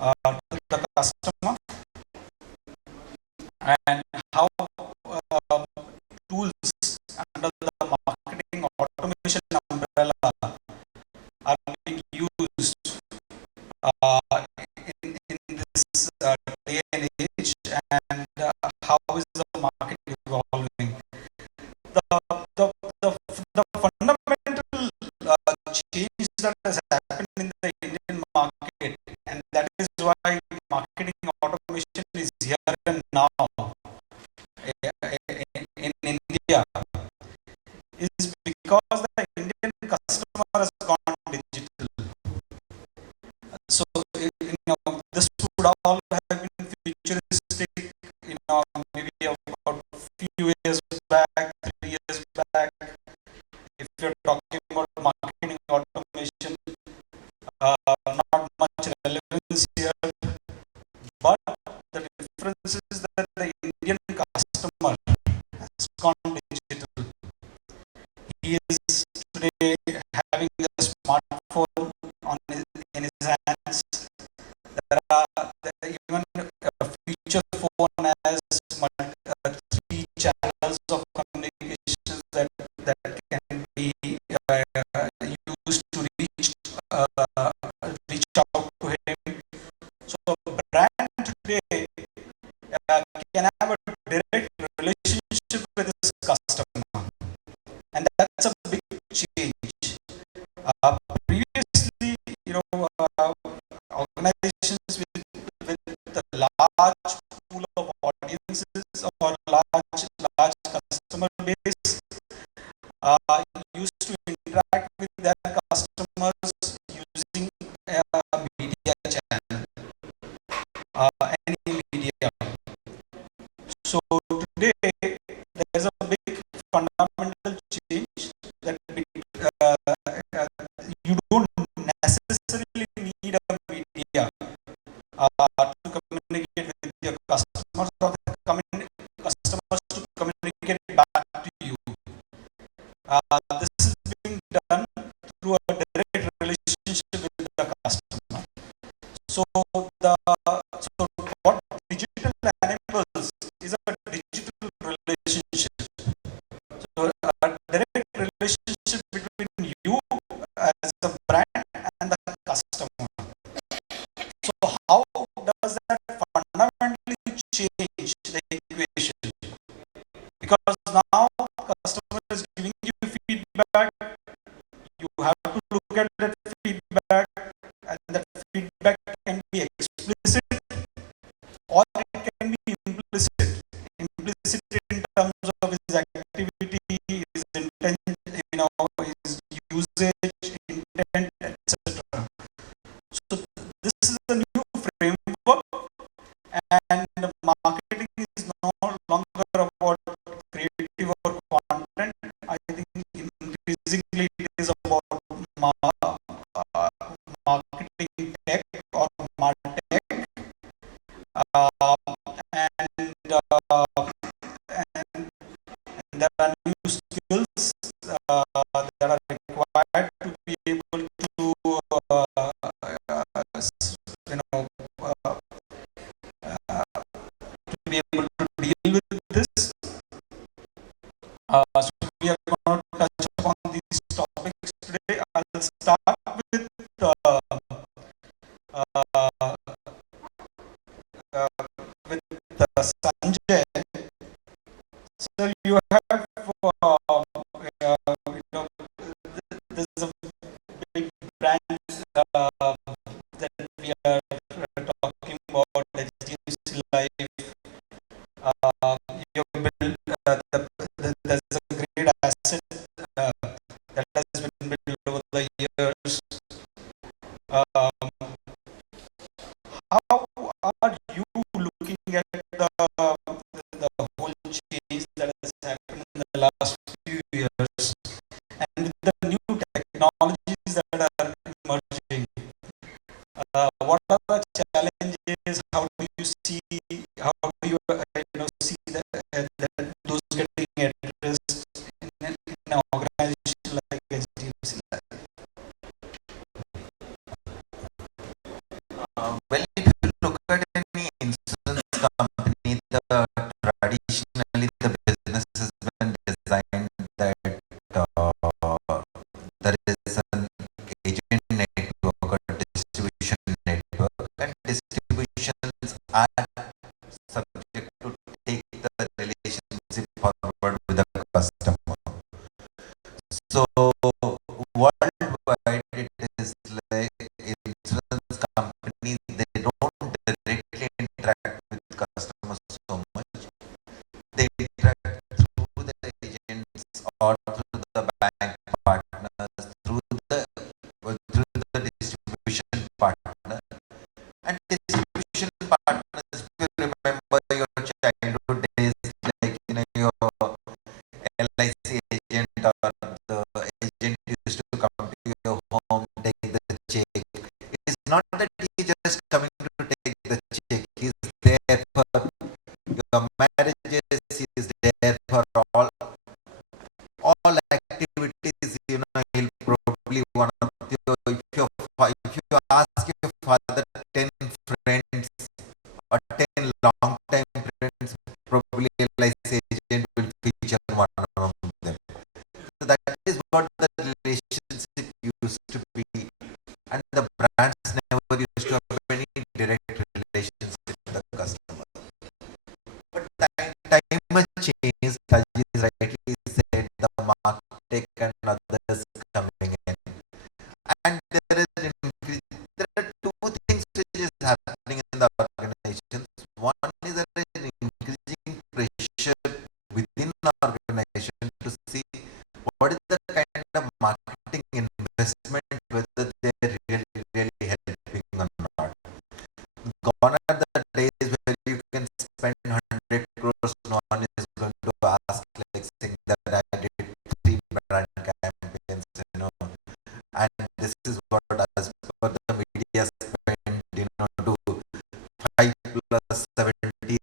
to the customer, and how tools under the marketing automation umbrella are being used in this day and age, and how is the market evolving. The, the, the, the fundamental change that has happened in the Indian market, and that is why marketing automation is here and now in India, is because the Indian customer has gone digital. So, this would all have been futuristic, maybe about a few years back, 3 years back. If you're talking about marketing automation, not much relevance here, but the difference is that the Indian customer has gone digital. He is today having a smartphone in his hands. Even a feature phone has 3 channels of communications that can be used to reach out to him. So a brand today can have a direct relationship with his customer, and that's a big change. Previously, organizations with the large pool of audiences or large customer base used to interact with their customers using a media channel, any media. So today there's a big fundamental change that you don't necessarily need a media to communicate with your customers, or the customers to communicate back to you. This is being done through a direct relationship with the customer. So what digital enables is a digital relationship. So a direct relationship between you as a brand and the customer. So how does that fundamentally change the equation? Because now customer is giving you feedback, you have to look at that feedback, and that feedback can be explicit or it can be implicit. Implicit in terms of his activity, his intent, his usage, intent, etc. So this is a new framework, and marketing is no longer about creative or content. I think increasingly it is about marketing tech or martech, and there are new skills that are required to be able to to be able to deal with this. So we are going to touch upon these topics today. I'll start with Sanjay. So you have there's a big brand that we are talking about, HDFC Life. You build there's a great asset that has been built over the years. How are you looking at the whole change that has happened in the last few years, and with the new technologies that are emerging? What are the challenges? How do you see? How do you see that those getting addressed in an organization like HDFC? Well, it are subject to take the relationship forward with the customer. So worldwide it is like insurance companies, they don't directly interact with customers so much. They interact through the agents or through the bank partners, through the distribution partner. And distribution partners, if you remember your childhood days, like your LIC agent or the agent used to come to your home, take the check. It's not that he just coming to take the check. He's there for your marriages. He is there for all activities. He'll probably one of your, if you ask your father 10 friends or 10 long time friends, probably LIC agent will feature one of them. So that is what the relationship used to be, and the brands never used to have any direct relations with the customer. But time has changed, as is rightly said, the market and others coming in. And there are two things which is happening in the organizations. One is there is an increasing pressure within the organization to see what is the kind of marketing investment, whether they are really helping or not. Gone are the days where you can spend 100 crores, no one is going to ask, like saying that I did 3 brand campaigns, and this is what, as per the media spend, to 5 plus 70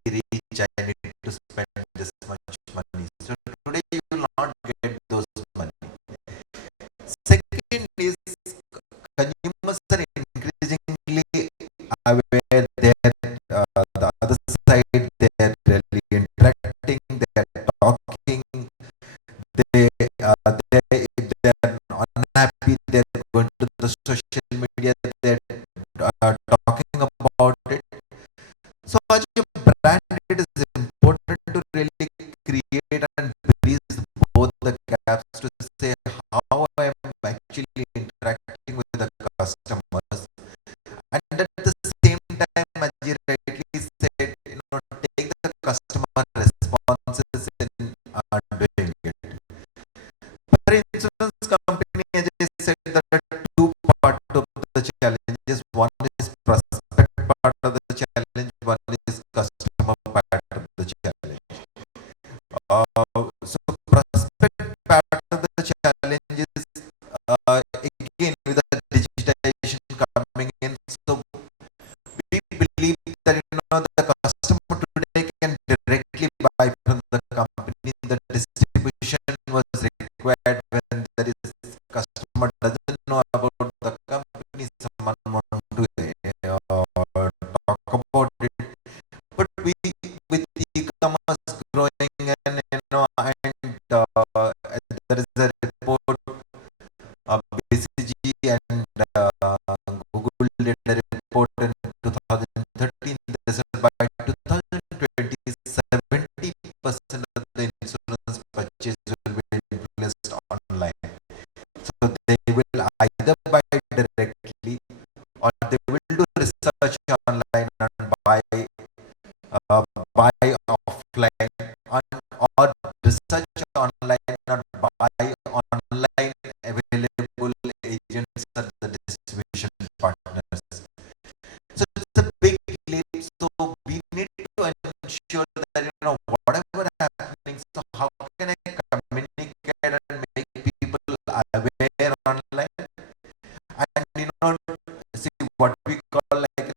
reach, I need to spend this much money. So today you will not get those money. Second is, consumers are increasingly aware that the other side, they are really interacting, they are talking, they if they are unhappy, they are going to the social media, they are talking about it. So as a brand, it is important to really create and bridge both the gaps to say how I am actually interacting with the customers, and at the same time, as you rightly said, take the customer responses in doing it. For insurance company, as I said, there are two parts of the challenges. One is prospect part of the challenge, one is customer part of the challenge. So prospect part of the challenge is, again, with the digitization coming in. So we believe that the customer today can directly buy from the company. The distribution was required when there is customer doesn't know about the company, someone want to talk about it. But with e-commerce growing, and there is a report, BCG and Google did a report in 2013. They said by 2020, 70% of the insurance purchase will be influenced online. So they will either buy directly, or they will do research online and buy offline, or research online and buy online available agents and the distribution partners. So it's a big leap. So we need to ensure that whatever happening. So how can I communicate and make people aware online? And see what we call, like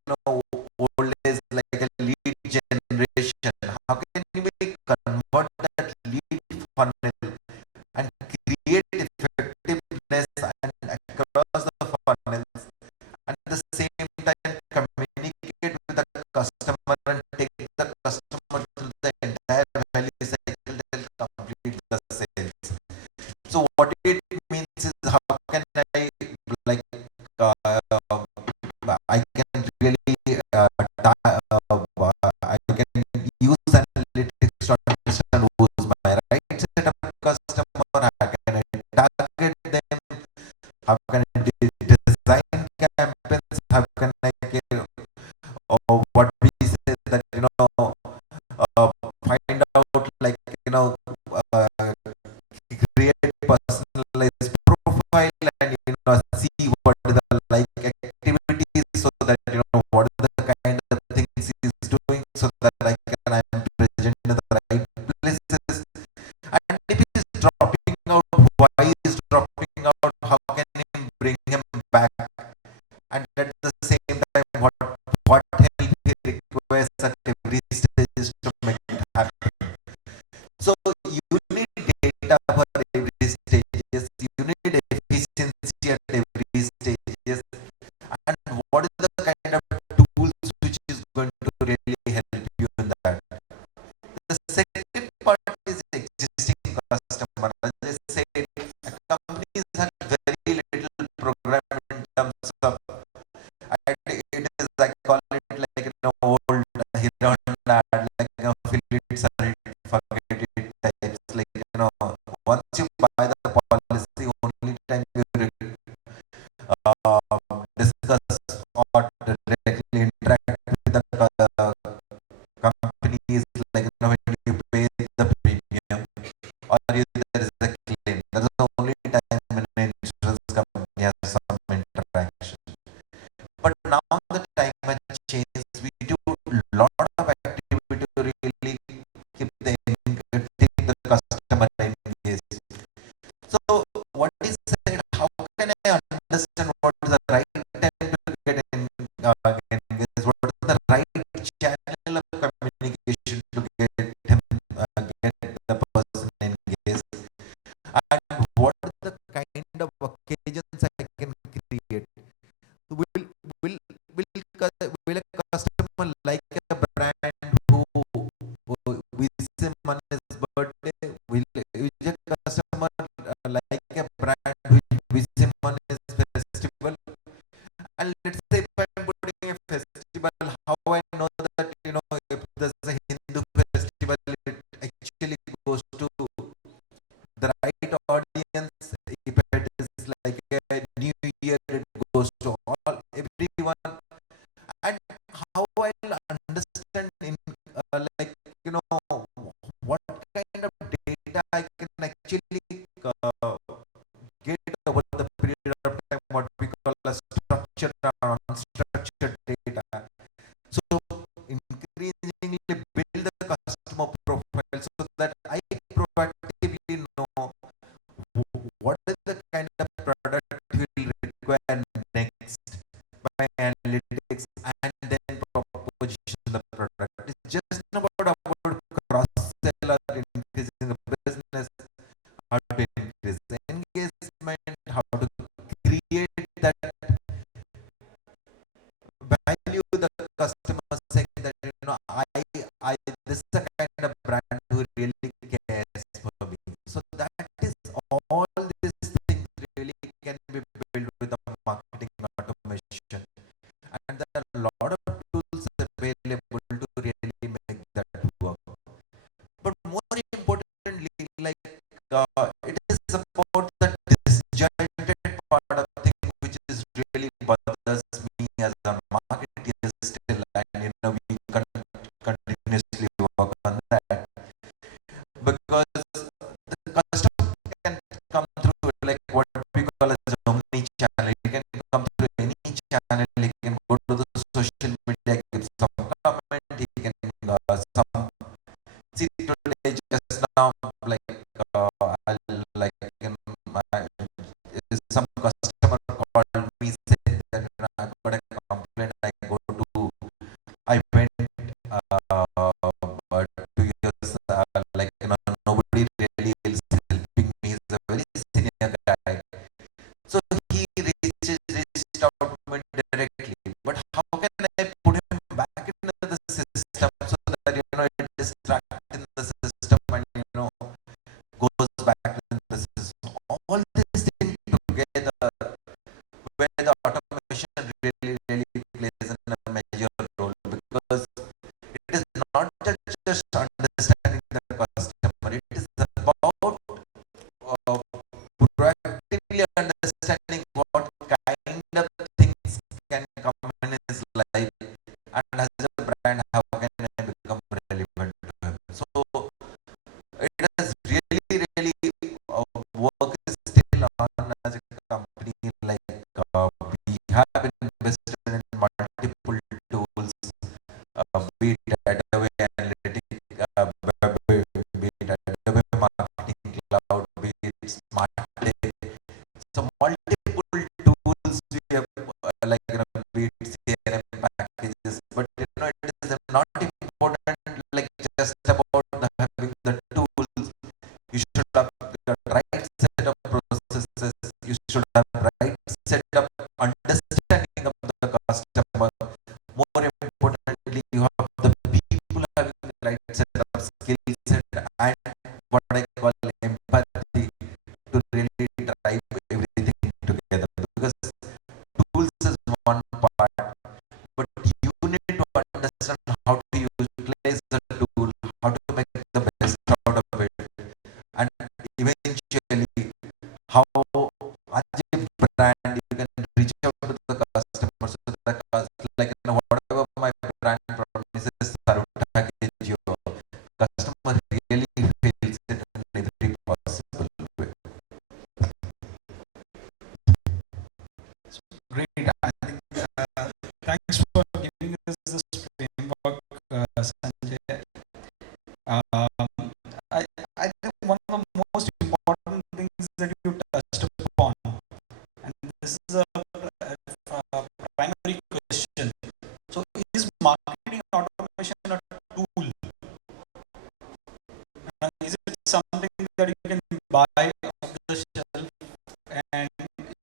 every stages to make it happen. So you need data for every stages. You need efficiency at every stages. And what is the kind of tools which is going to really help you in that? The second part is existing customer. As I said, companies have very little program in terms of, and it is, I call it like old hero ad, like fill it, sell it, forget it types. Like once you buy the policy, only time you discuss or directly interact with the companies, like when you pay the premium or you, there is a claim. That is the only time when an insurance company has some interaction. But now the time has changed. We do a lot of activity to really keep the customer engaged. So what is said? How can I understand what is the right time to get engaged? What is the right channel of communication to get him, get the person engaged? And what are the kind of occasions I can create? Will will will a customer like a brand who wishes him on his birthday? Will a customer like a brand who wishes him on his festival? And let's say if I'm putting a festival, how I know that if there's a Hindu festival, it actually goes to the right audience. If it is like a New Year, it goes to all everyone. And how I'll understand in like what kind of data I can actually get over the period of time, what we call a structured or unstructured data. So increasingly build the customer profile so that I proactively know what is the kind of product will require next by analytics, and then position the product. It's just not about cross sell or increasing the business, how to increase the engagement, how to create that value the customer, saying that I this is the kind of brand who really cares for me. So that is all these things really can be built with the marketing automation, and there are a lot of tools available to really make that work. But more importantly, like it is about the disjointed part of thing which is really bothers me as a marketer still, and we continuously work on that, because the customer can come through like what we call as OMNI-Channel. He can come through any channel. He can go to the social media, give some comment. He can some see today just now, like I'll like some customer called me saying that I got a complaint. I went to years, like nobody really is helping me. He's a very senior guy, so he reached out to me directly. But how can I put him back into the system so that it is tracked in the system and goes back in the system? All these things together, where the automation really plays a major role, because it is not just understanding the customer. It is about proactively understanding what kind of things can come in his life, and as a brand, how can I become relevant to him. So it is really work is still on as a company. Like we have invested in multiple tools, be it database analytics, be it database marketing cloud, be it smart day. So multiple tools we have, like be it CRM packages, but it is not important understand how to utilize the tool, how to make the best out of it, and eventually how as a brand you can reach out to the customer so that like whatever my brand promises are package your customer really feels it in every possible way. Great. I think thanks for giving us this framework, Sanjay. I, I think one of the most important things that you touched upon, and this is a primary question. So, is marketing automation a tool? Is it something that you can buy off the shelf and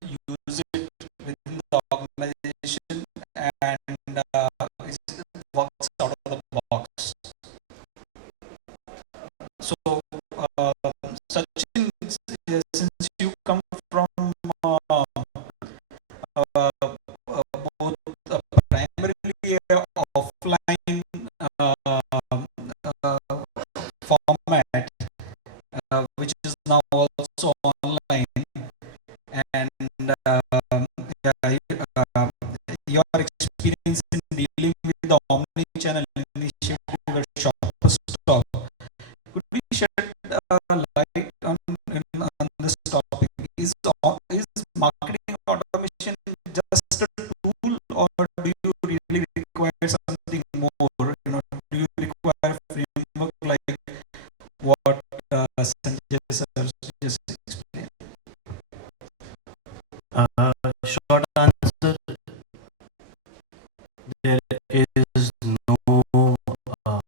use it within the organization and it works out of the box? So, Sachin, since you come from both primarily offline format, which is now also online, and yeah, your experience in dealing with the omni-channel initiative at ShopperStop, could we shed light on this topic? Is marketing automation just a tool, or do you really require something more? Do you require a framework like what Sanjay sir just explained? Short answer, there is no uh,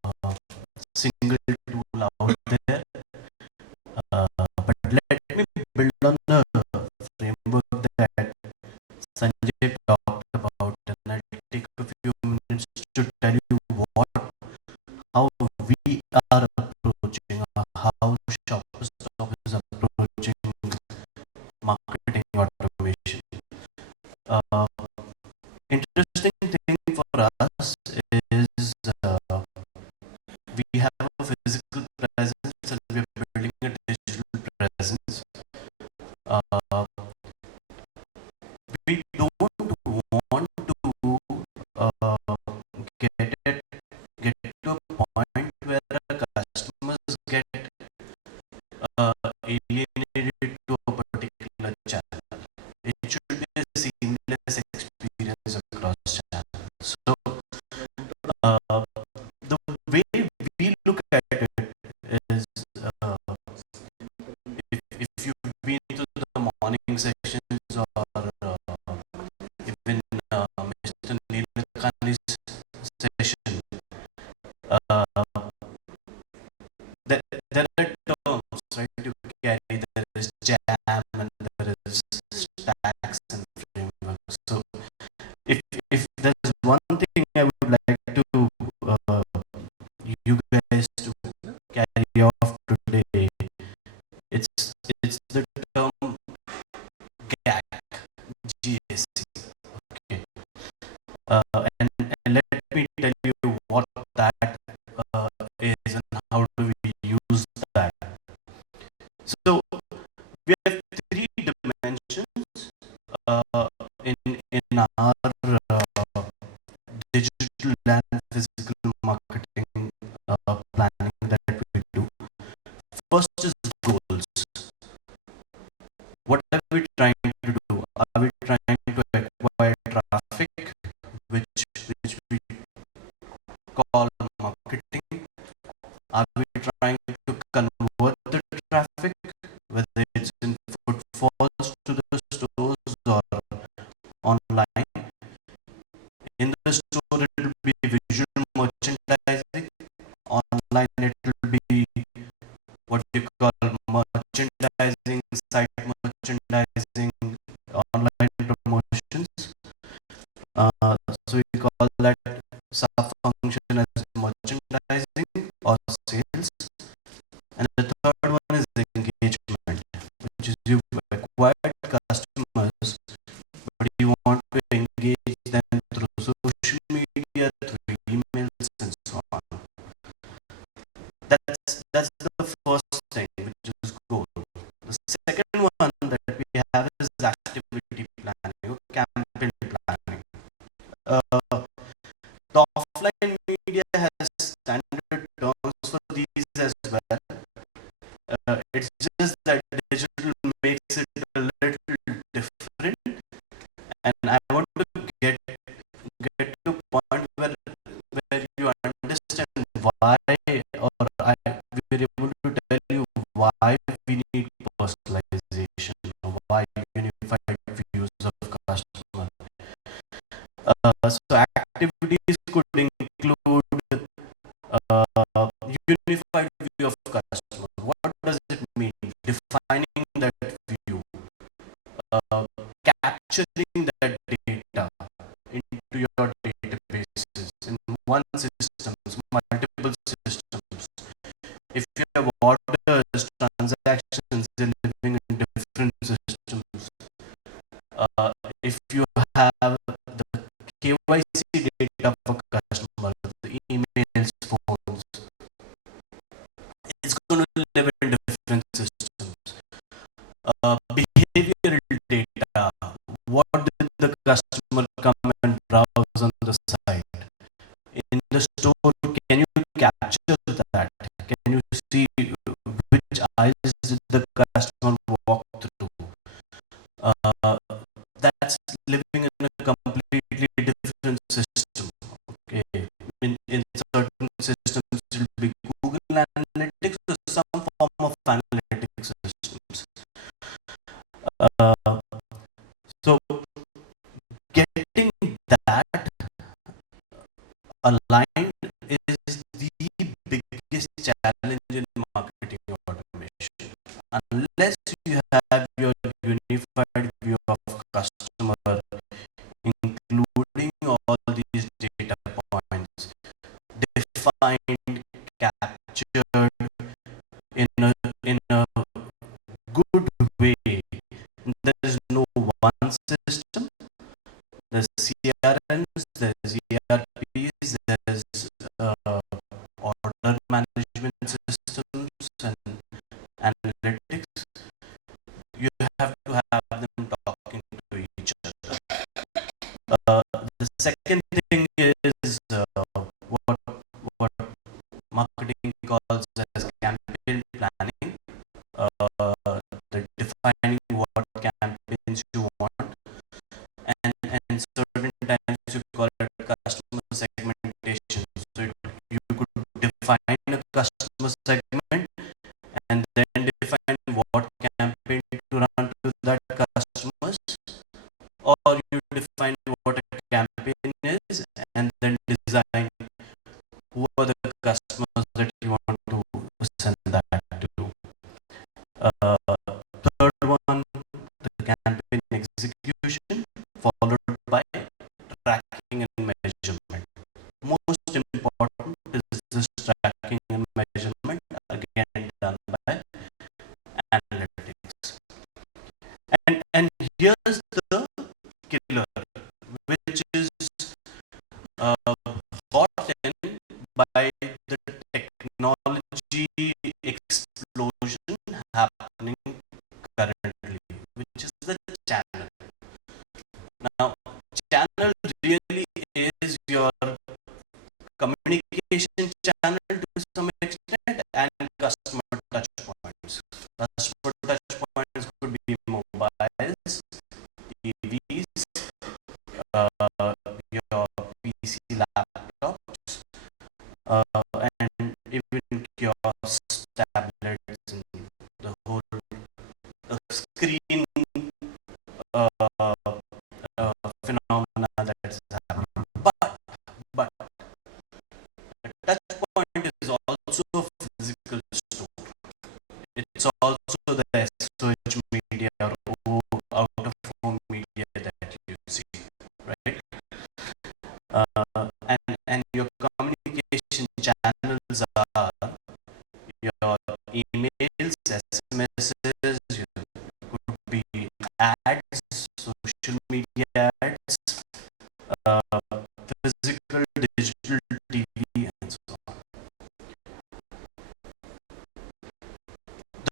single tool out there. But let me build on the framework that Sanjay talked about, and I'll take a few minutes to tell you how we are approaching, or how ShopperStop is approaching marketing automation. Interesting thing for us is we have a physical presence and we are building a digital presence. We don't want to get to a point where our customers get alienated to a particular channel. It should be a seamless experience across channels. So the way we look at it is, if you've been to the morning sessions or even Mr. Neelakani's session, there are terms, right? You carry, there is jam and there is stacks and frameworks. So if there's one thing I would like to you guys to carry off today, it's the term GAC. Okay. And let me tell you what that is and how do we use that. So we have three dimensions in our digital and physical marketing planning that we do. First is goals. What are we trying to do? Are we trying to acquire traffic, which we call marketing? Are we trying to convert the traffic, whether it's in footfalls to the stores or online? In the store, it will be visual merchandising. Online, it will be what you call merchandising, site merchandising, online promotions. So we call that sub-function as merchandising or sales. And the third one is engagement, which is you've acquired customers, but you want to engage them through social media, through email, The offline media has standard terms for these as well. It's just that digital makes it a little different, and I want to get to a point where you understand why, or we're able to tell you why we need personalization, or why unified views of customer. So activities could include unified view of customer. What does it mean? Defining that view, capturing that data into your databases in one system, multiple systems. If you have orders, transactions, they're living in different systems. If you have the KYC data for customer, the emails, phones, it's going to live in different systems. Behavioral data, what did the customer come and browse on the site? In the store, can you capture that? Can you see which aisles did the customer walk through? That's living in a completely different system. Okay, in certain systems, it will be Google Analytics or some form of analytics systems. So getting that aligned is the biggest challenge in marketing automation. Unless you have your unified view of customer, including all these data points, defined, captured in a good way. There is no one system. There's CRMs, there's ERPs, there's order management systems and analytics. You have to have them talking to each other. The second thing is what marketing calls as campaign planning. The defining what campaigns you want, and certain times you call it customer segmentation. So you could define a customer segment and then define what campaign to run to that customers, or you define what a campaign is and then design who are the customers that you want to send that to. Third one, the campaign execution, followed by tracking and measurement. Most important is this tracking and measurement, again done by analytics. And here's the killer, which is brought in by the technology explosion happening currently, which is the channel. Now, channel really is your communication channel to some extent and customer touch points. Customer touch points could be mobiles, TVs, your PC laptops, and even kiosks, tablets, and the whole screen phenomena that is happening. But a touch point is also a physical store. It's also the SOH media or out of home media that you see, right? And your communication channels are your emails, SMSs, you could be ads, social media ads, physical, digital TV, and so on.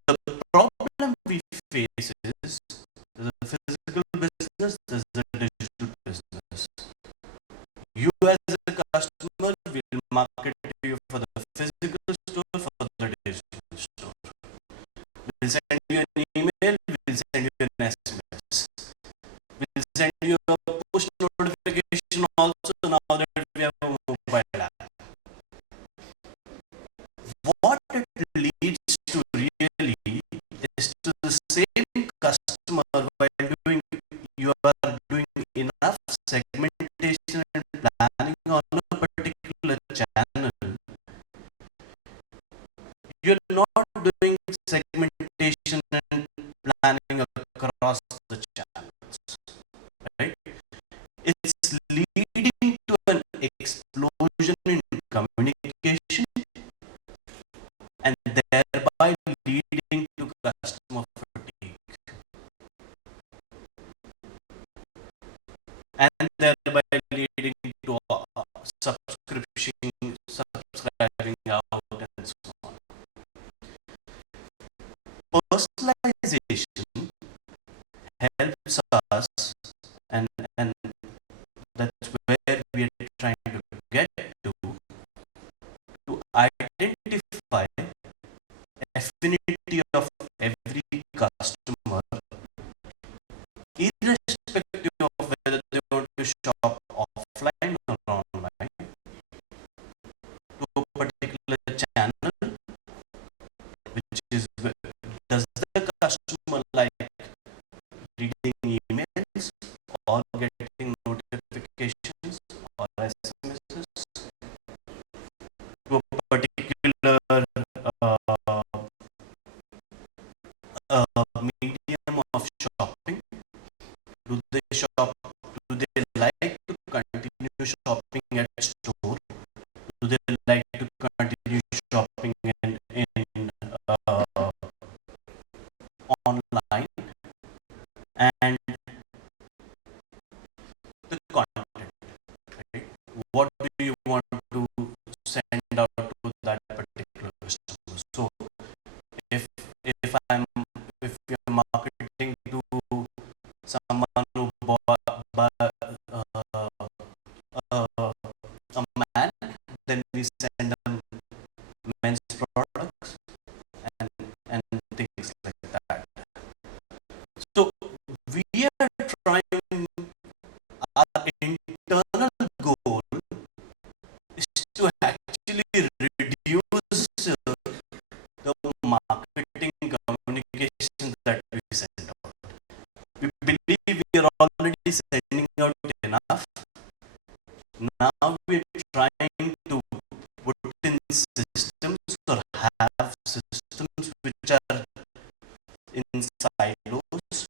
The problem we face is there's a physical business, there's a digital business. You as a market to you for the physical store, for the digital store. We'll send you an email, we'll send you an SMS. We'll send you a push notification also now that we have a mobile app. What it leads to really is to the same customer while doing, you are doing enough segmentation and planning on a particular channel. You're not doing segmentation and planning across the channels, right? It's leading to an explosion in communication and thereby leading to customer fatigue and thereby leading to subscribing out and so on. Personalization helps us, and that's where we are trying to get to identify affinity of every customer, irrespective of whether they want to shop offline or online, to a particular channel, which is, does the customer like reading emails or getting notifications or SMSs, to a particular medium of shopping? Do they like to continue shopping at store? Do they like to continue shopping in online? And the content, right? What do you want to send out to that particular customer? So if you're marketing to someone who bought a man, then we send them men's products and things like that. So we are trying, our internal goal is to actually reduce the marketing communication that we send out. We believe we are already sending out enough. Now we are trying to put in systems or have systems which are in silos,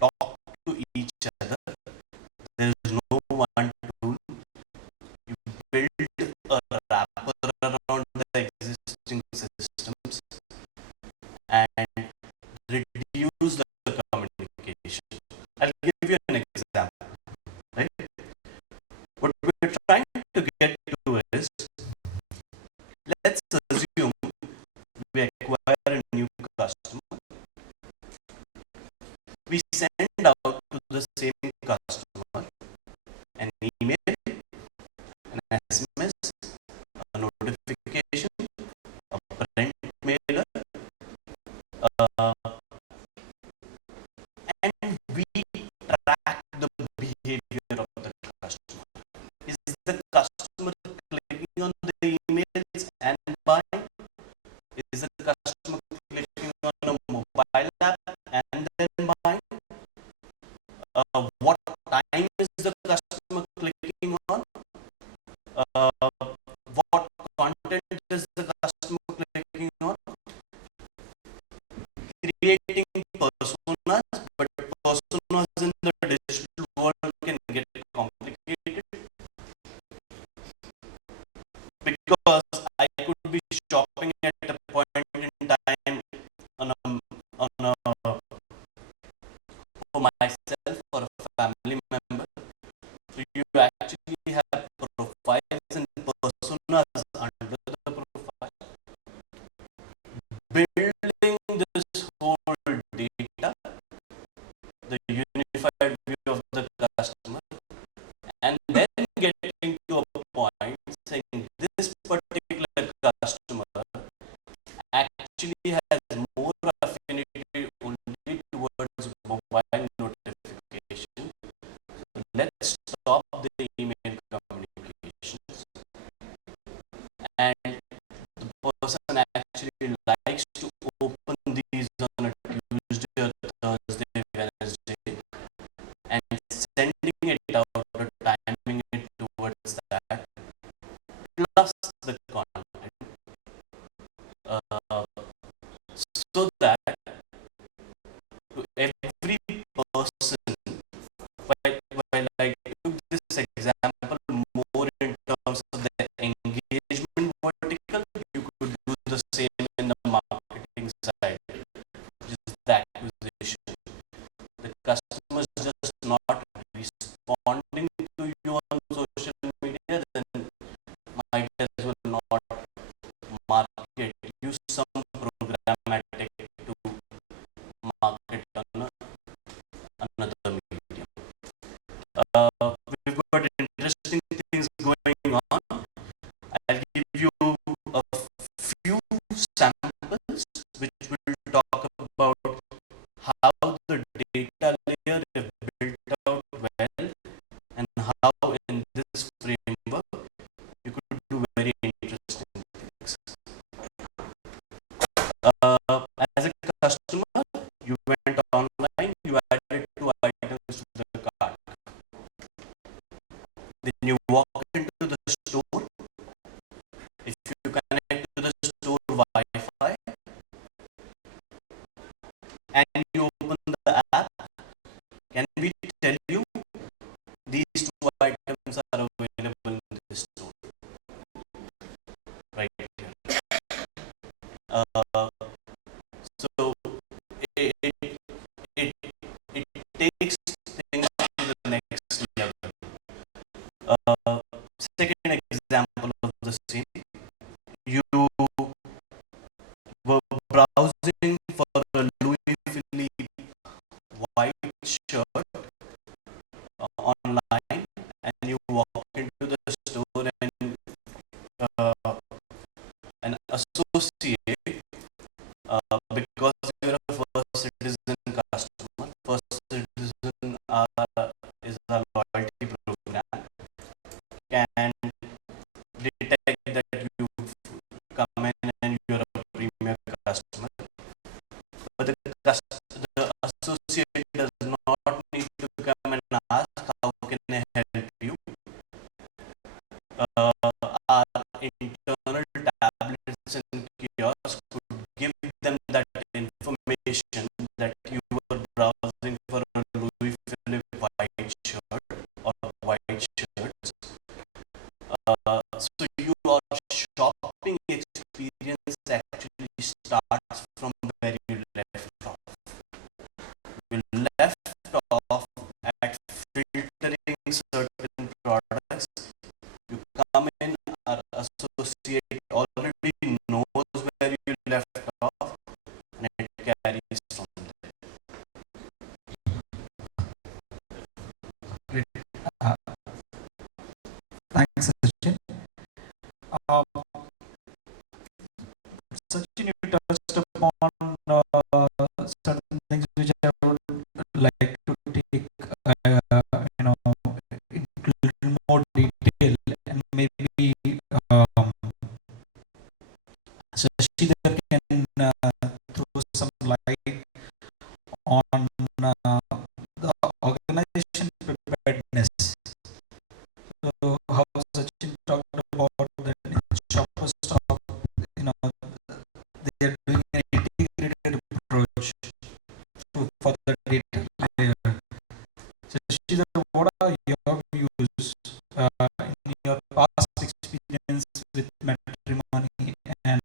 talk to each other. There is no one tool. You build a wrapper around the existing systems and reduce the communication. I'll give you an example, right? What we're trying to get to is, let's assume we acquire a new customer. We send out to the same customer an email, an SMS, a notification, a print mailer, and we track the behavior of the customer. Is the customer clicking on the emails and buying? Is the customer clicking on a mobile app and then buying? What time is the customer clicking on? What content is the customer clicking on? Creating personas, but personas in the digital world can get complicated, because I could be shopping at a point in time on a for myself or a family member. So you actually have profiles and personas under the profile. Building this whole data, the unified view of the customer, and then getting to a point saying this person actually likes to open these on a Tuesday or Thursday, Wednesday, and sending it out or timing it towards that, plus the content, so that to every person, while I took this example more in terms of the engagement vertical, you could do the same in the marketing side, which is the acquisition. The customer is just not responding to you on social media, then might as well not market. Use some programmatic to market on another medium. We've got interesting things going on. I'll give you a few samples which will talk about how the data layer is built out well and how in this framework you could do very interesting things. As a customer, you went online, you added 2 items to the cart. Then you walk into the store. If you connect to the store Wi-Fi and you open the app, can we tell you these 2 items are available in this store? Right here. So it takes things to the next level. Second example of the same, you were browsing for a Louis Philippe white shirt online, and you walk into the store and associate, because you're a first citizen customer. First citizen is a loyalty program, can detect that you've come in and you're a premier customer. But the associate does not need to come and ask, how can I help you? Our internal tablets and kiosks could give them that information that you were browsing for a Louis Philippe white shirt or white shirts. So your shopping experience actually starts from where you left off. You left off at filtering certain products. You come in, our associate already knows where you left off, and it carries from there. Great. Thanks, Sachin. Sachin, you touched upon certain things which I would like to take, into little more detail, and maybe Sasidhar can throw some light on the organization preparedness. So how Sachin talked about that in ShopperStop, they are doing an integrated approach for the data layer. So Sasidhar, what are your views in your past experience with matrimony and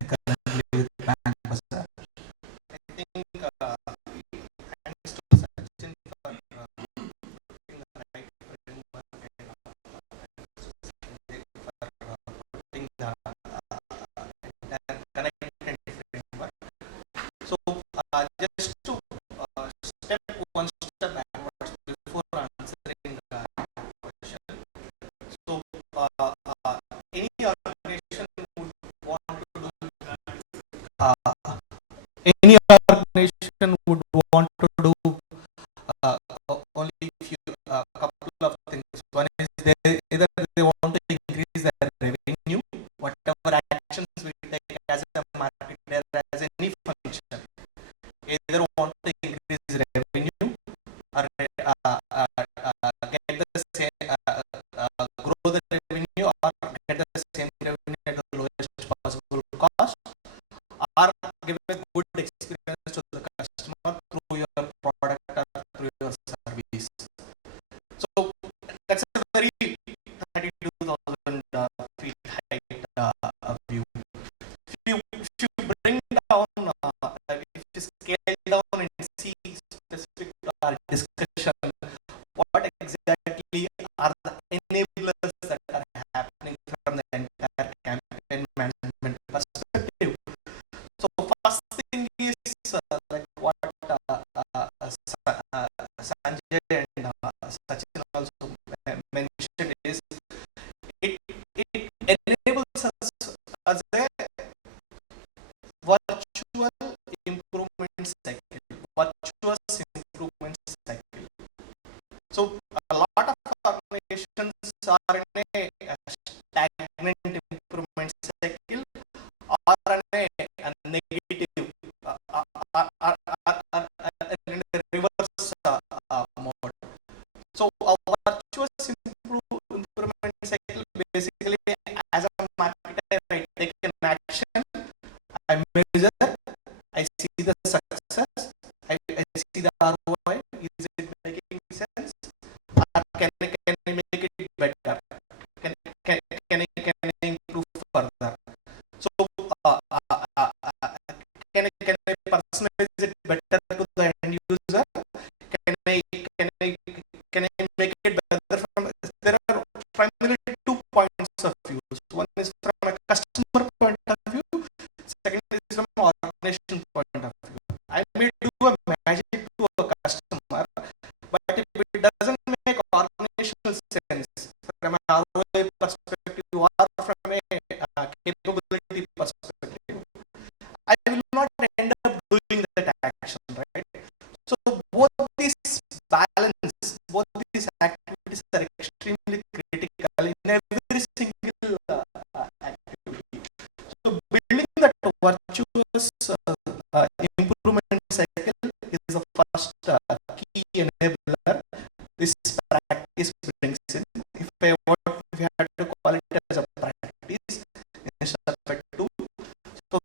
currently with Bankbazaar? I think thanks to Sachin for putting the right framework and Sanjay for putting the entire connected framework. So just to step one step backwards before answering the question. So any organization would want to do any organization would want to do only few couple of things. One is either they want to increase their revenue, whatever actions we take as as a virtual improvement cycle, virtuous improvement cycle. So a lot of organizations are in a stagnant improvement cycle or in a negative in a reverse mode. So a virtuous improvement cycle basically, as a marketer, I take an action, I measure, I see the success, I see the ROI. Is it making sense? Or can I make it better? Can I improve further? So can I personalize it better to the end user? Can I make it better from? There are primarily 2 points of view. One is from a customer point of view. Second is from an organization point of view. I may do a magic to a customer, but if it doesn't make organizational sense from an ROI perspective or from a capability perspective, I will not end up doing that action, right? So both these balance, both these activities are extremely critical in every single activity. So building that virtuous improvement cycle is the first key enabler this practice brings in. If I had to call it as a practice instead of a tool, so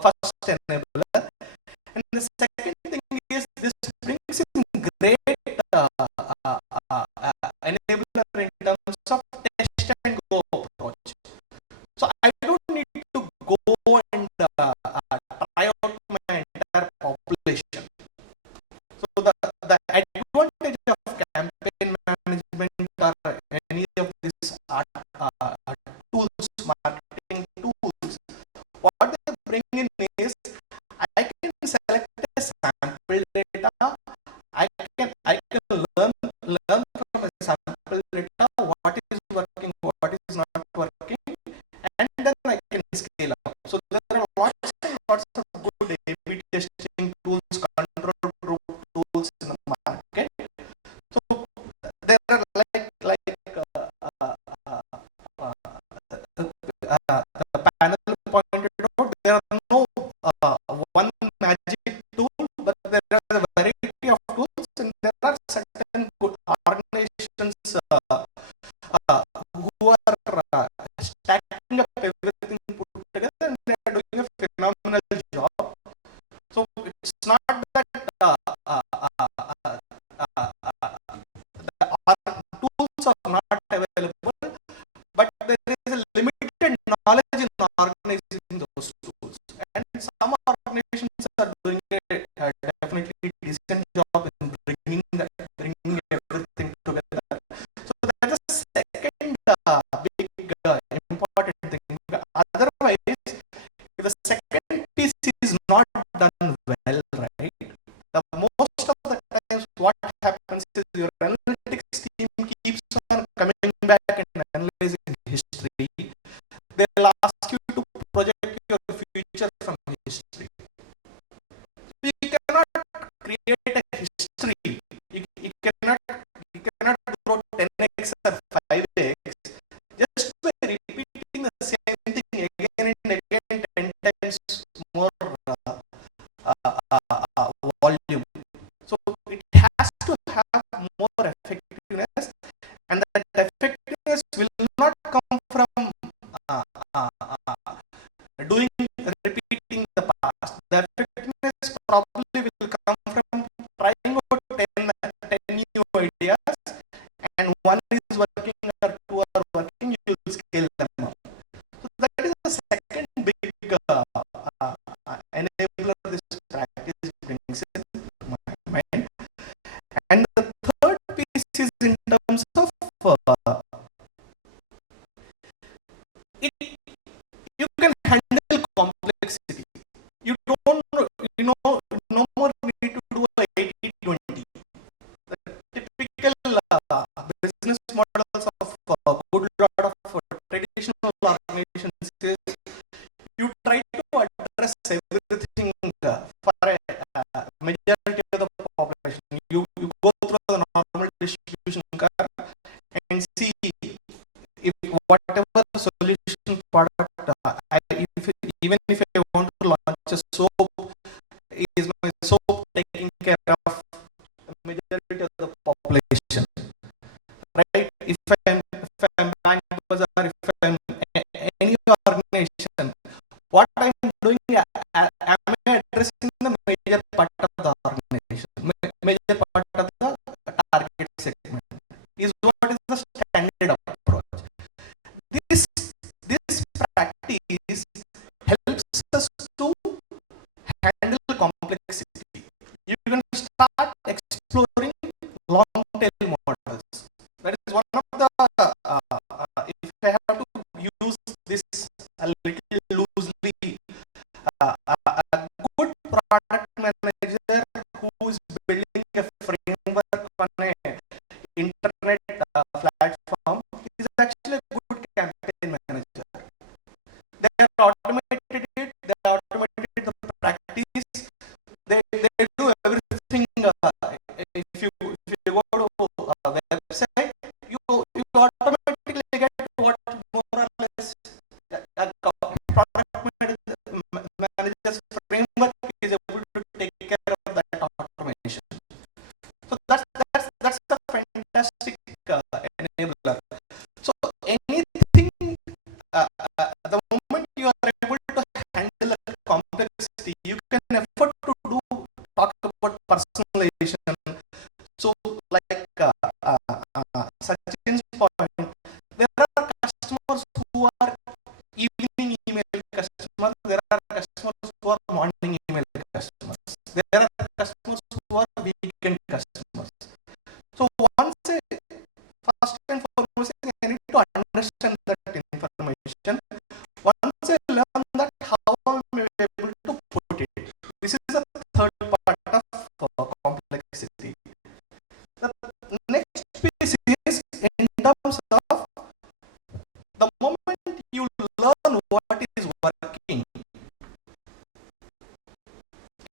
first enabler, and the second thing is this brings in great enabler in terms of test and go approach. So I don't need to go and try out my entire population. So the advantage of campaign management or any of these tools, marketing tools, what they bring in is I can select a sample data. I can learn from a sample data what is working, what is not working, and then I can scale up. So there are lots and lots of good A/B testing tools, control group tools in the market. So there are the panel pointed out, there are no one magic tool, but there are a variety of tools, and there are certain good organizations who are stacking up everything put together, and they are doing a phenomenal job. So it's not that our tools are not available, but there is a limited knowledge in organizing those tools, and some organizations are doing a definitely decent job in bringing everything together. So that's the second big important thing. Otherwise, if the second piece is not done well, right, the most of the times what happens is your analytics team keeps on coming back and analyzing history. They'll ask you to project your future from history. So you cannot create a history. You cannot grow 10x or 5x just by repeating the same thing again and again 10 times more volume. So it has to have more effectiveness, and that effectiveness will not come from repeating the past. The effectiveness probably will come from trying out 10 new ideas, and one is working or two are working, you will scale them up. So that is the second big enabler this practice brings in my mind. And the third piece is in terms of you can handle complexity. You don't no more need to do a 80-20. The typical business models of good lot of traditional organizations is if even if I want to launch a soap, is my soap taking care of the majority of the population, right? If I'm Bankbazaar, if I'm any organization, what I'm doing, am I addressing the major part of the organization, major part of the target segment? Is what is the standard approach. This practice helps us to handle complexity. You can start exploring long tail models. That is one of the, if I have to use this a little loosely, a good product manager who is building a framework on a internet platform is actually a good campaign manager. They have automated it, they automated the practice, they do everything. If you go to a website, you automatically get what more or less a product manager's framework is able to take care of that automation. So that's a fantastic enabler. So anything, the moment you are able to handle a complexity, you can afford to talk about personalization. So like Sachin's point, there are customers who are evening email customers, there are customers who are morning email customers, there are customers who are weekend customers. So once, first and foremost, I need to understand that information. Once I learn that, how am I able to put it? This is the third part of complexity. The next piece is in terms of the moment you learn what is working.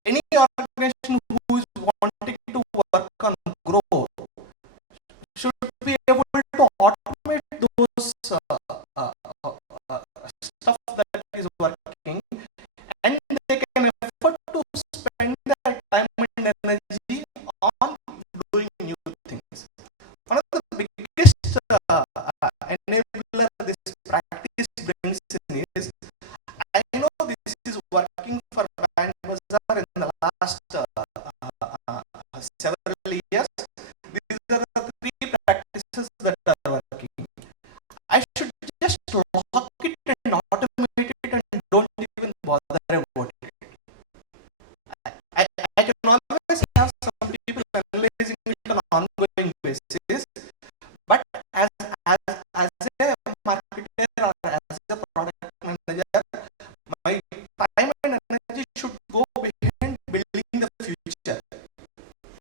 Any organization who is wanting to work on growth should be able to automate those stuff that is working, and they can afford to spend their time and energy on doing new things. One of the biggest enabler this practice brings in is, I know this is working for Bankbazaar in the last several years. These are the three practices that are working. I should just lock it and automate it and don't even bother about it. I can always have some people analyzing it on an ongoing basis, but as a marketer or as a product manager, my time and energy should go behind building the future,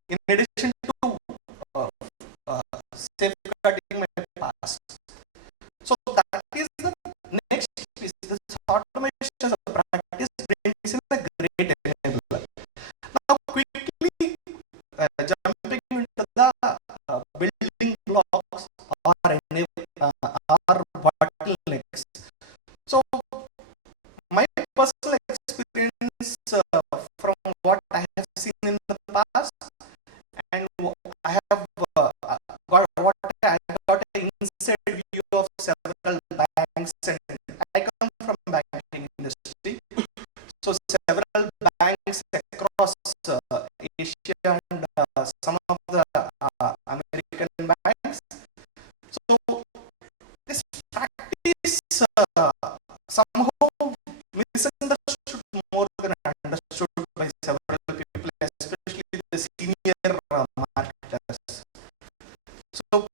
in addition to safeguarding my past. So that is the next piece. This automation as a practice brings in a great enabler. Now quickly jumping into the building blocks or bottlenecks. So my personal experience from what I have seen in the past, and I have got an inside view of several banks, and I come from banking industry. So several banks across Asia and some of the American banks. So this practice somehow misunderstood more than understood by several people, especially the senior marketers. So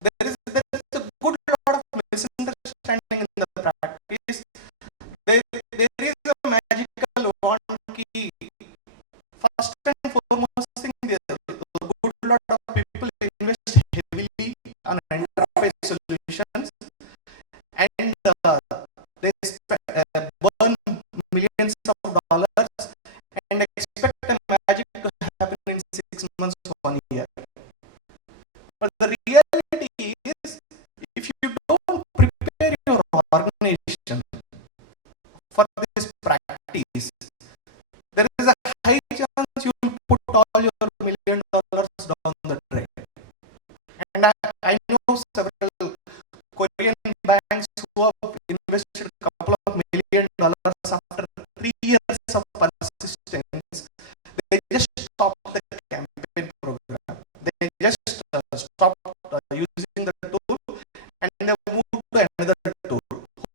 there is a good lot of misunderstanding in the practice. There is a magical one key. First and foremost thing, there a good lot of people invest heavily on enterprise solutions, and they burn millions of dollars and expect the magic to happen in 6 months to 1 year. But the reality is, if you don't prepare your organization, for this practice, there is a high chance you will put all your $1 million down the drain. And I know several Korean banks who have invested a couple of $1 million after 3 years of persistence. They just stopped the campaign program. They just stopped using the tool and they moved to another tool,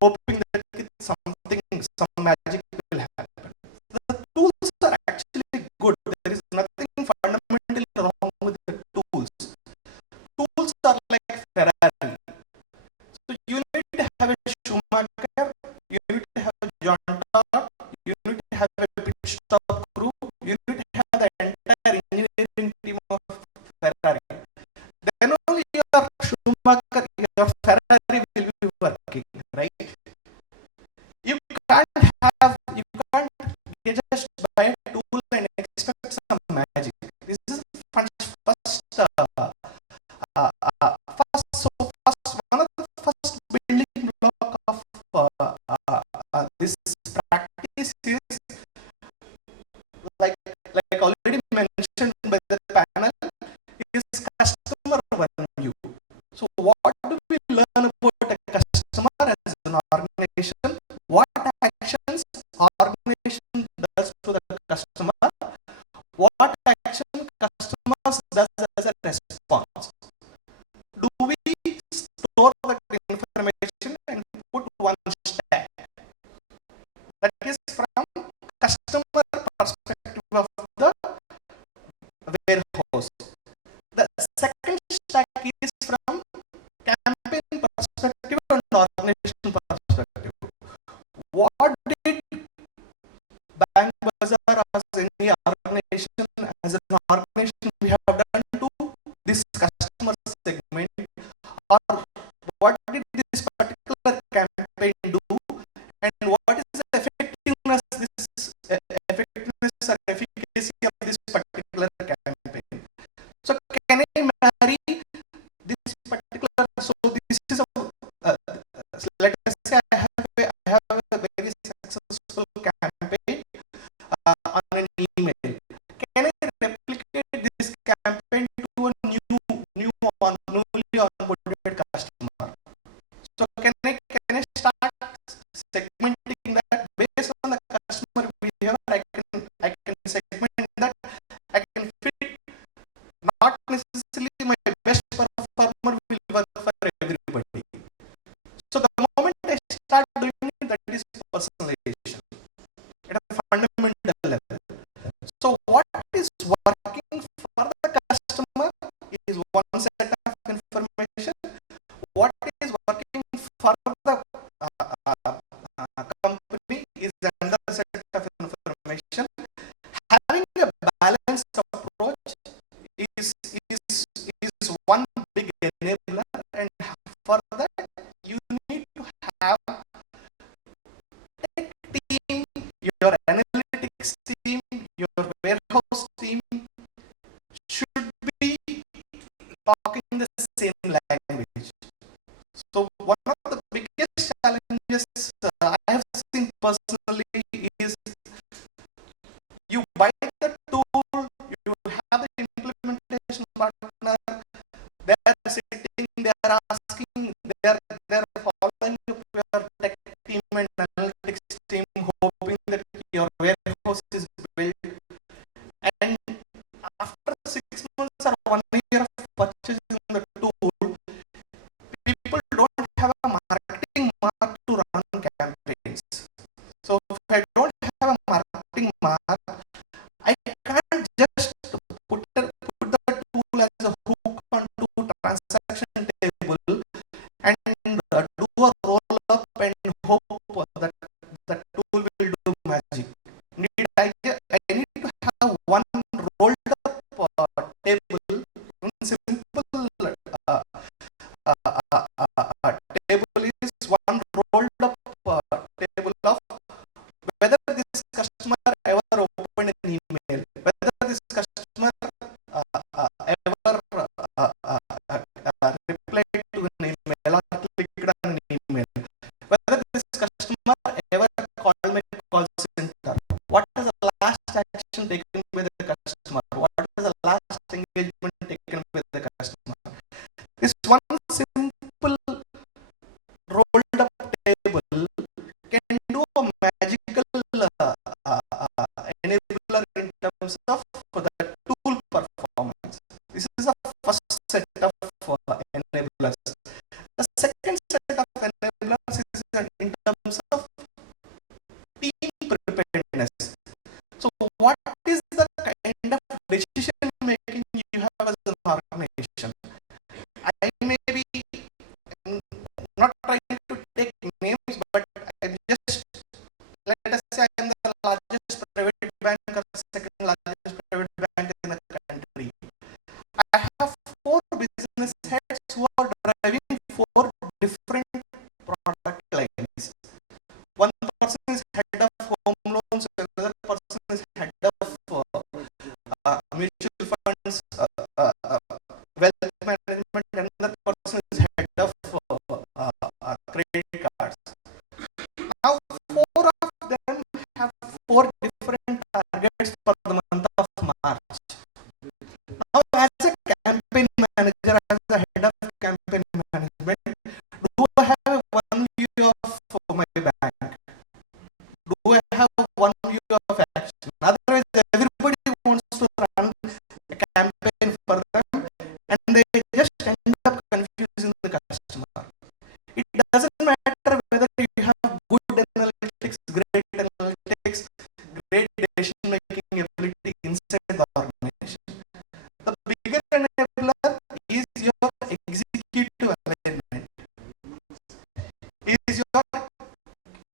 hoping that some magic will happen. The tools are actually good. There is nothing fundamentally wrong with the tools. Tools are like Ferrari. So you need to have a Schumacher, you need to have a John Todd, you need to have a pit stop crew, you need to have the entire engineering team of Ferrari. Then only your Schumacher, your Ferrari will be working, right? You can't just buy a tool and expect some magic. This is one of the first building block of this practice is like already mentioned by the panel, is customer value. So what do we learn about a customer as an organization? What actions organization does to the customer? What action customers does as a response? Do we store that information and put one stack? That is from customer perspective of the warehouse. The second stack is from campaign perspective and organization perspective. What did Bankbazaar as any organization, as an organization, we have done to this customer segment, or what did this particular campaign do, and what is the effectiveness or efficacy of this particular campaign? So can I marry this particular? So this is a let us say I have a very successful campaign on an email. Can I replicate this campaign to a newly onboarded customer? So can I start segmenting that based on the customer behavior? I can segment that. I can fit. Not necessarily my best performer will work for everybody. So the moment I start doing it, that is personalization at a fundamental level. So what is working for the customer is one set of information. What is working for the company is another set of information. Having a balanced approach is one big enabler, and for that you need to have a team, your analytics team, your warehouse team should be talking the same language. So one of the biggest challenges I have seen personally is you buy the tool, you have the implementation partner, they are sitting, they are asking, they are following your tech team and analytics team, hoping that your warehouse is built. And after 6 months or 1 year of purchasing the tool, people don't have a marketing mark to run campaigns. So if I don't have a marketing mark, I can't just put the tool as a hook onto transaction table and do a roll up and hope that the tool will do magic. I need to have one rolled up table, one simple table is one rolled up table of whether this customer ever opened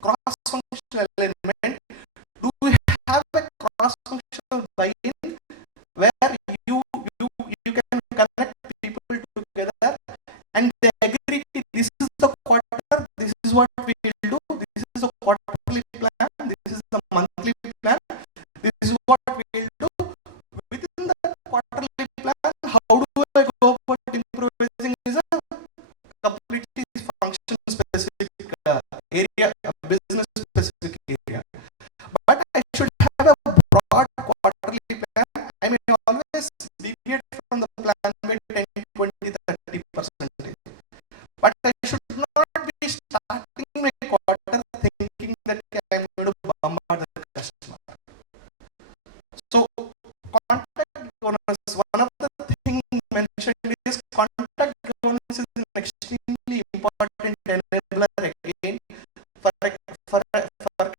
cross-functional element. Do we have a cross-functional buy-in where you can connect people together and they agree this is the quarter, this is what we will do, this is the quarterly plan, this is the monthly plan, this is what we will do. Within the quarterly plan, how do I go about improvising is a completely function specific area, business specific area. But I should have a broad quarterly plan. I may always deviate from the plan by 10, 20, 30%. But I should not be starting my quarter thinking that I'm going to bombard the customer. So, contact governance, one of the things mentioned is contact governance is an extremely important enabler again for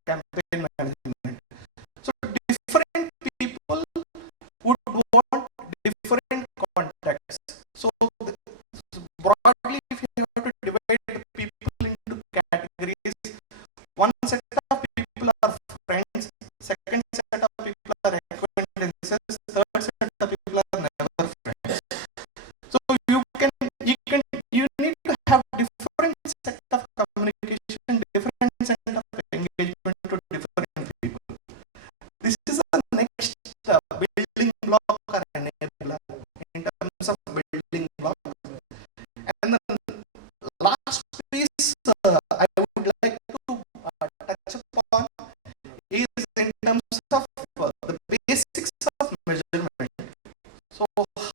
campaign management. So, different people would want different contacts. So, broadly, if you have to divide the people into categories, one set of people are friends, second set of people are acquaintances, third set of people are never friends. So you need to have different set of communication, different set of engagement to different people. This is the next building block or enabler in terms of building block. And the last piece I would like to touch upon is in terms of the basics of measurement. So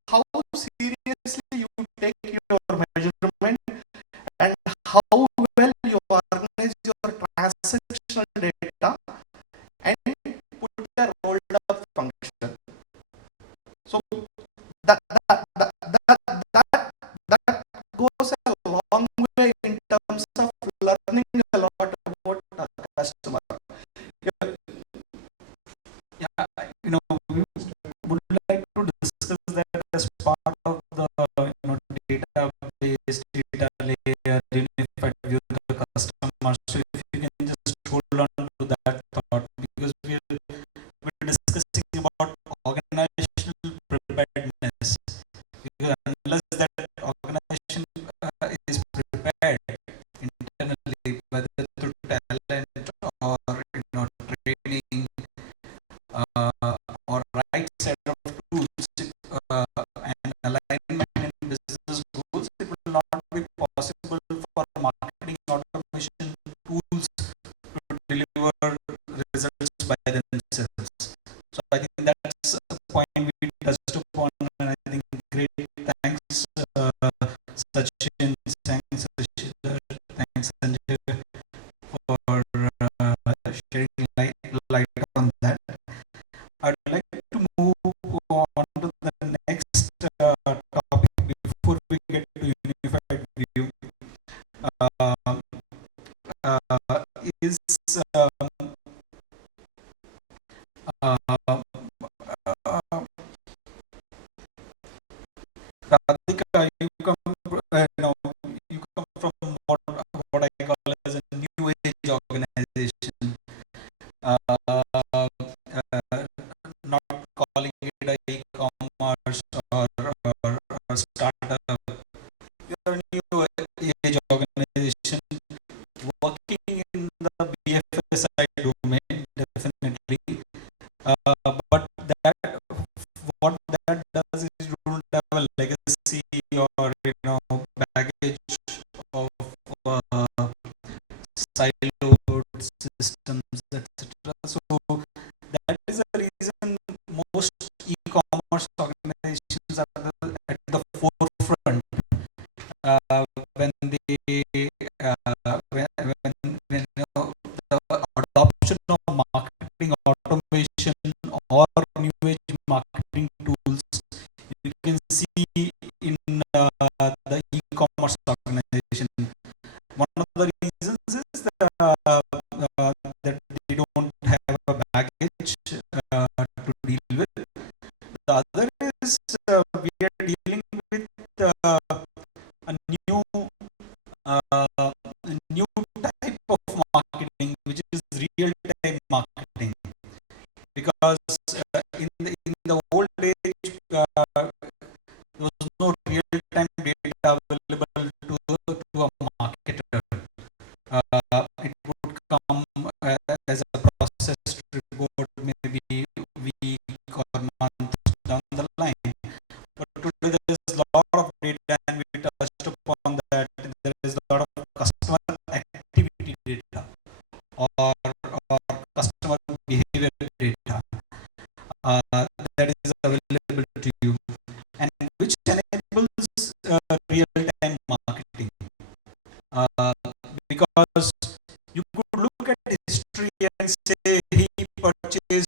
how seriously you take your measurement and how well you organize your transactional data and put a rolled up function. So that goes a long way in terms of learning a lot about the customer. We would like to discuss that as part of the database, data layer, unified view of the customer. So if you can just hold on to that thought, because we're discussing about organizational preparedness. Because unless that organization is prepared internally, whether through talent or training or right set of tools and alignment in business goals, it will not be possible for marketing automation tools to deliver results by themselves. So I think that's a point we touched upon, and I think great. Thanks, Sachin. Thanks, Sasidhar. Thanks, Sanjay, for shedding light on that. I'd like to move on to the next topic before we get to unified view. Is Radhika, you come from what I call as a new age organization. Not calling it a e-commerce or a startup. You're a new age organization working in the BFSI domain, definitely. But what that does is you don't have a legacy or baggage of siloed systems, etc. So that is the reason most e-commerce organizations are at the forefront when the adoption of marketing automation or new age marketing tools. You can see in the e-commerce organization. One of the reasons is that they don't have a baggage to deal with. The other is we are dealing with a new type of marketing, or customer behavior data that is available to you, and which enables real-time marketing. Uh, because you could look at history and say he purchased,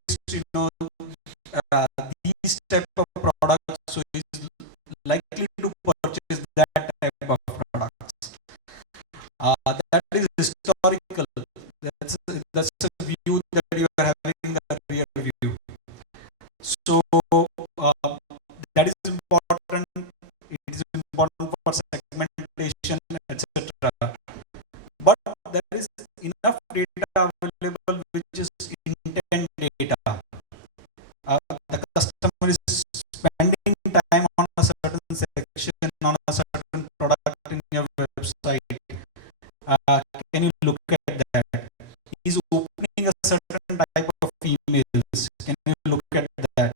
uh, these type of products, so he's likely to purchase that type of products. That is historical. That's a view that you are having, a real view. So that is important. It is important for segmentation, etc. But there is enough data available, which is intent data. The customer is spending time on a certain section, on a certain product in your website. Can you look at that? He's opening a certain type of emails. Can you look at that?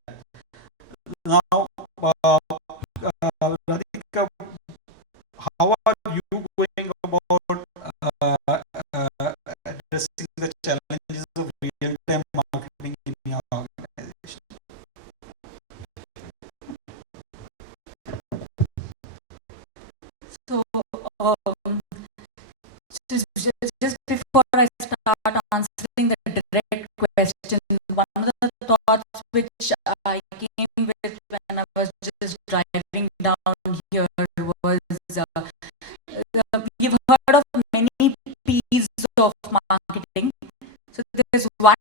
Now, Radhika, how are you going about addressing the challenges of real-time marketing in your organization? So, just before I start answering the direct question, one of the thoughts which I came with when I was just driving down here was we've heard of many P's of marketing. So there's one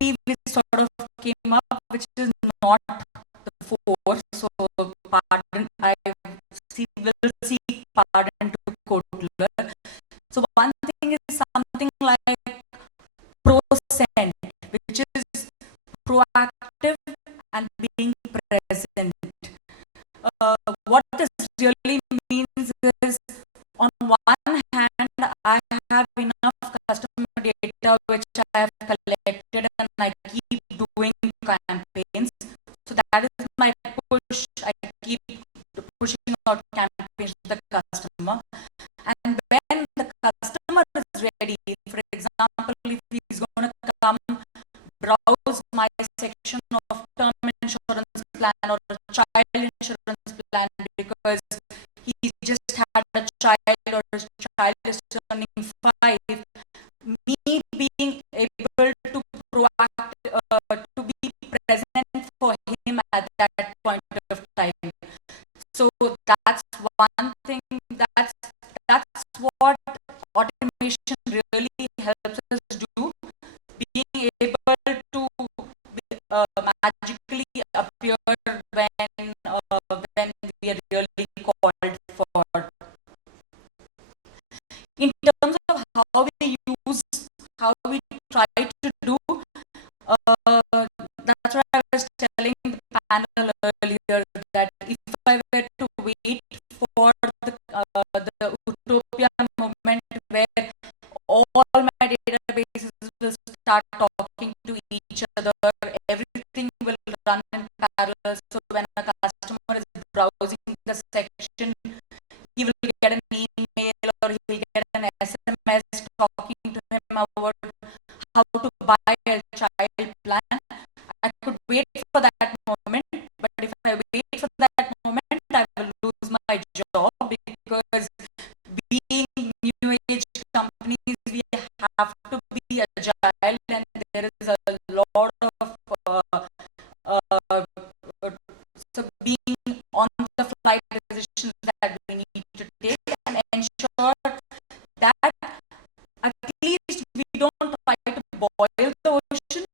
P which sort of came up, which is not the four. So pardon, I will seek pardon to Kotler. So one thing is something like proscent, which is proactive and being present. What this really means is, on one hand, I have enough customer data which I have collected and I keep doing campaigns. So that is my push. I keep pushing out campaigns to the customer. And when the customer is ready, for example, if he's going to come browse my section of term insurance plan or a child insurance plan because he just had a child or his child is turning 5, me being able to to be present for him at that point of time. So that's one thing. That's what automation really helps us do. Being able to magically appear when we are really called for. In terms of how we try to do, that's what I was telling the panel earlier, that if I were to wait for the utopia moment where all my databases will start talking to each other, everything will run in parallel. So when a customer is browsing the section, he will get an email or he will get an SMS talking to him about how to buy a child plan. I could wait for that moment, but if I wait for that moment, I will lose my job, because being new age companies, we have to be agile, and there is a lot of so being on the fly decisions that we need to take and ensure that at least we don't try to boil the ocean,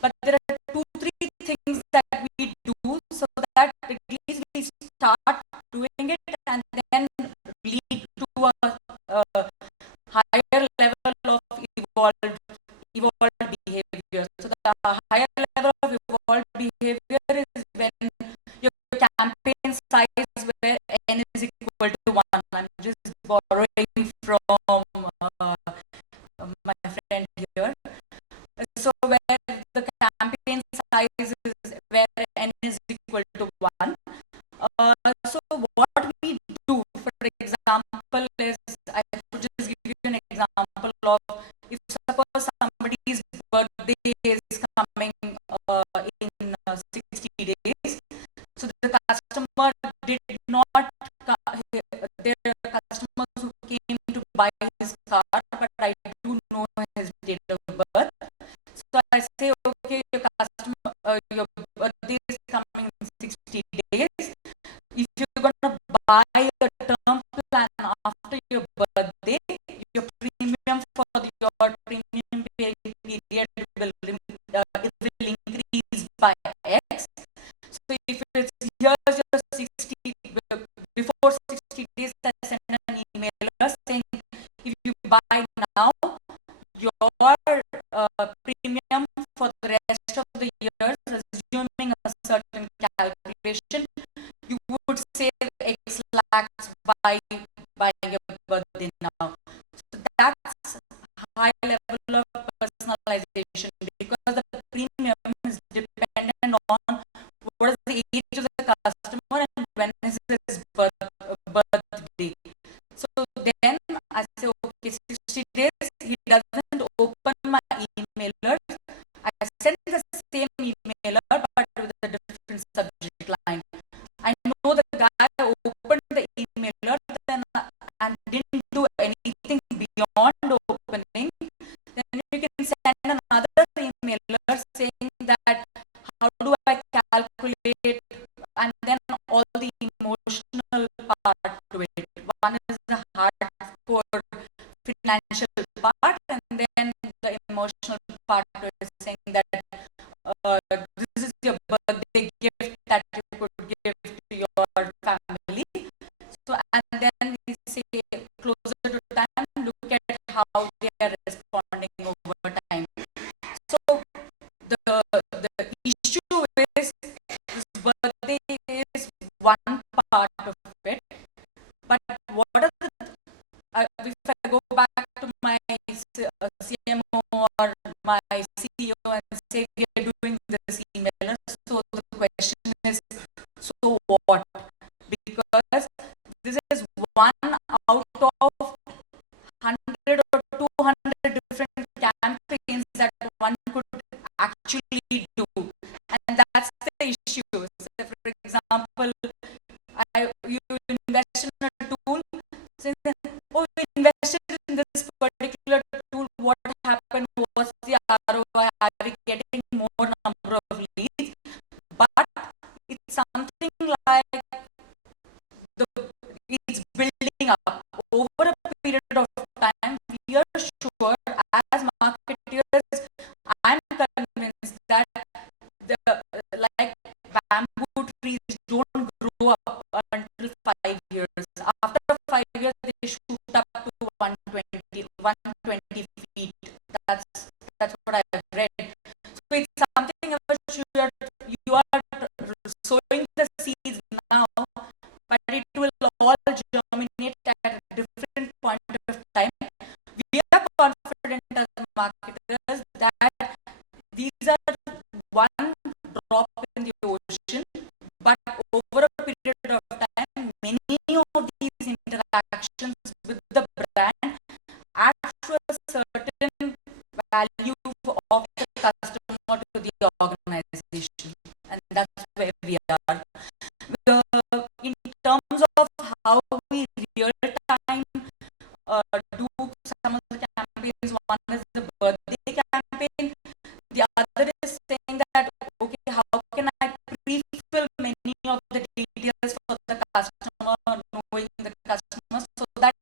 but there are 2-3 things that we do so that at least we start doing it and then lead to a higher level of evolved behavior. So the higher level of evolved behavior is when your campaign size where n is equal to 1. I'm just borrowing from my friend here. So where the campaign size is where n is equal to 1. So what we do, for example, is I could just give you an example of, if suppose birthday is coming in 60 days. So the customer did not, there are customers who came to buy his car, but I do know his date of birth. So I say, okay, your birthday is coming in 60 days. If you're going to buy a term plan after your birthday, your premium for your premium paying period will increase by X. So if it's here's your 60, before 60 days, I send an email saying if you buy now, your premium for the rest of the years, assuming a certain calculation, you would save X lakhs by your birthday now. So that's high level of personalization, because the premium is dependent on what is the age of the customer and when is his birthday. So then I say, okay, 60 days, he doesn't open my emailer. I send the same emailer but with a different subject line. I know the guy opened the emailer and didn't do anything beyond opening. Then you can send another emailer saying that how do I calculate, and then all the emotional part to it. One is the hardcore financial part, and then the emotional part is saying that this is your birthday gift that you could give to your family. So, and then we say closer to time, look at how they are responding over time. So the issue is this birthday is one part of it, but what are the if I go back to my CMO or my CEO and say we are doing this emailer, so the question is, so what? Because this is one out of 100 or 200 different campaigns that one could actually do, and that's the issue. So for example, you invest in a tool, saying that, oh, you invested in this particular tool, what happened, what's the ROI, are we getting more number of leads? But it's something like it's building up over a period of time. We are sure as marketers, I'm convinced that like bamboo trees don't grow up until 5 years. After 5 years, they shoot up to 120 feet. That's what I've read. So it's something about you are sowing the seeds now, but it will all germinate at a different point of time. We are confident as marketers that these are one drop in the ocean, but over a period of time, many of these interactions with the brand add to a certain value of the customer to the organization, and that's where we are. In terms of how we real time do some of the campaigns, one is the birthday campaign, the other is saying that, okay, how can I pre-fill many of the details for the customer, knowing the customer, so that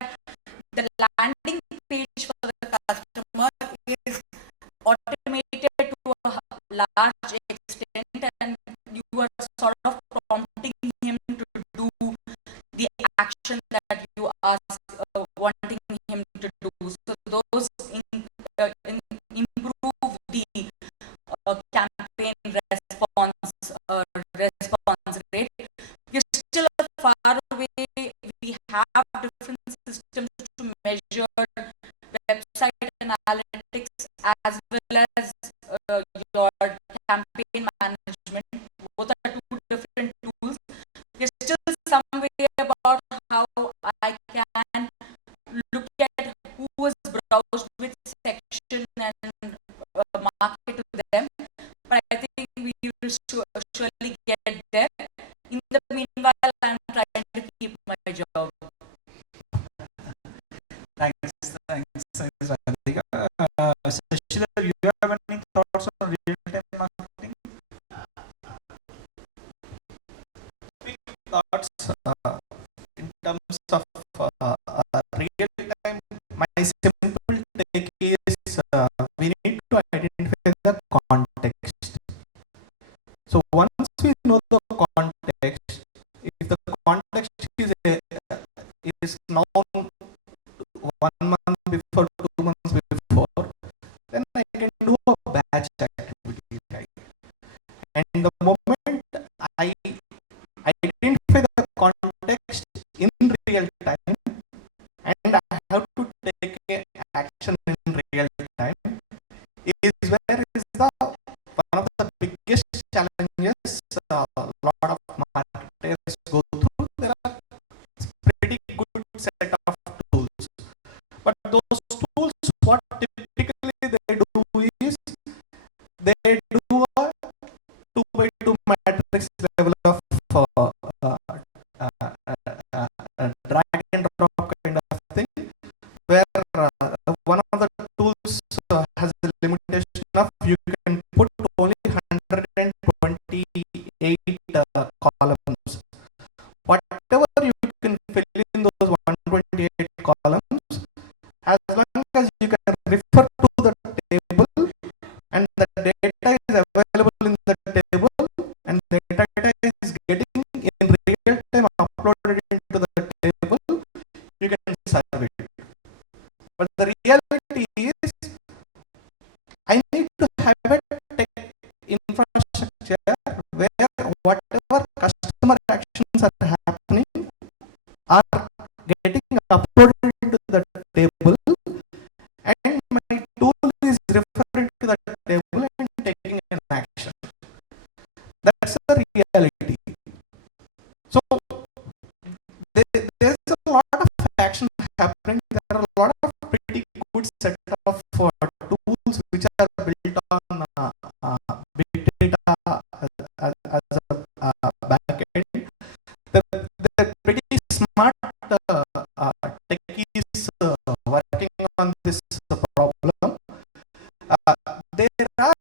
the landing page for the customer is automated to a large extent, and you are sort of prompting him to do the action that you are wanting him to do. So those improve the campaign response rate. We're still far away. We have different systems to measure website analytics as well as your campaign management. Both are two different tools. We're still some way about how I can look at who was browsed which section and market Shishir, you have any thoughts on real-time marketing? Thoughts in terms of real time, my simple take is we need to identify the context. So once we know the context, if the context is known 1 month before, 2 months before, then I can do a batch activity, right? And the moment I identify the context in real time and I have to take action in real time is where is the one of the biggest challenges a lot of marketers go through. There are pretty good set of tools, but those tools, what typically they do is they do a 2x2 matrix level of drag and drop kind of thing, where one of the tools has a limitation of you can put only 128 columns. Whatever you can fill in those 128 columns, as long as you can refer to the table and the data is available in the table and the data is getting in real time uploaded into the table, you can serve it. But the reality is, I need to have a tech infrastructure where whatever customer actions are happening are getting uploaded into the table, and my tool is referring to the table and taking an action. That's the reality. So there's a lot of action happening. There are a lot of pretty good set of tools which are built on big data as a backend. They're pretty smart techies working on this problem. There are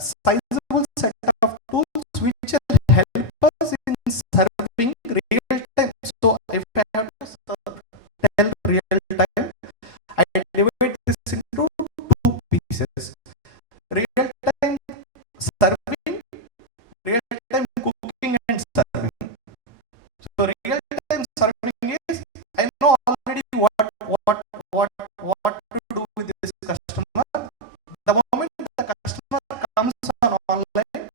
sizable set of tools which will help us in serving real time. So if I have to tell real time, I divide this into two pieces: real time serving, real time cooking and serving. So real time serving is, I know already what to do with this customer. The moment the customer comes on online,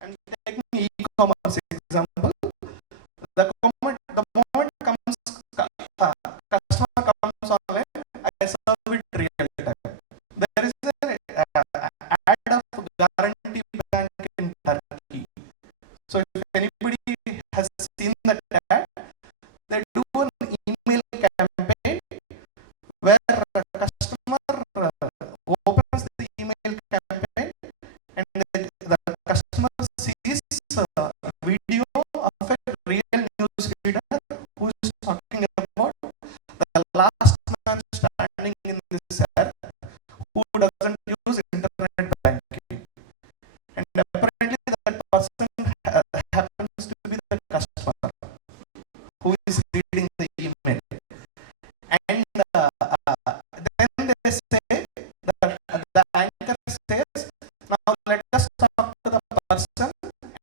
and taking e-commerce example, the moment comes customer comes online, I serve it real time. There is an ad of guarantee bank in Turkey. So if anybody has seen that ad, they do an email campaign where the customer opens the email campaign and the customer sees a video of a real news reader who is talking about the last man standing in this earth who doesn't use internet banking. And apparently that person happens to be the customer who is reading the email. And then they say, the anchor says, now let us talk to the person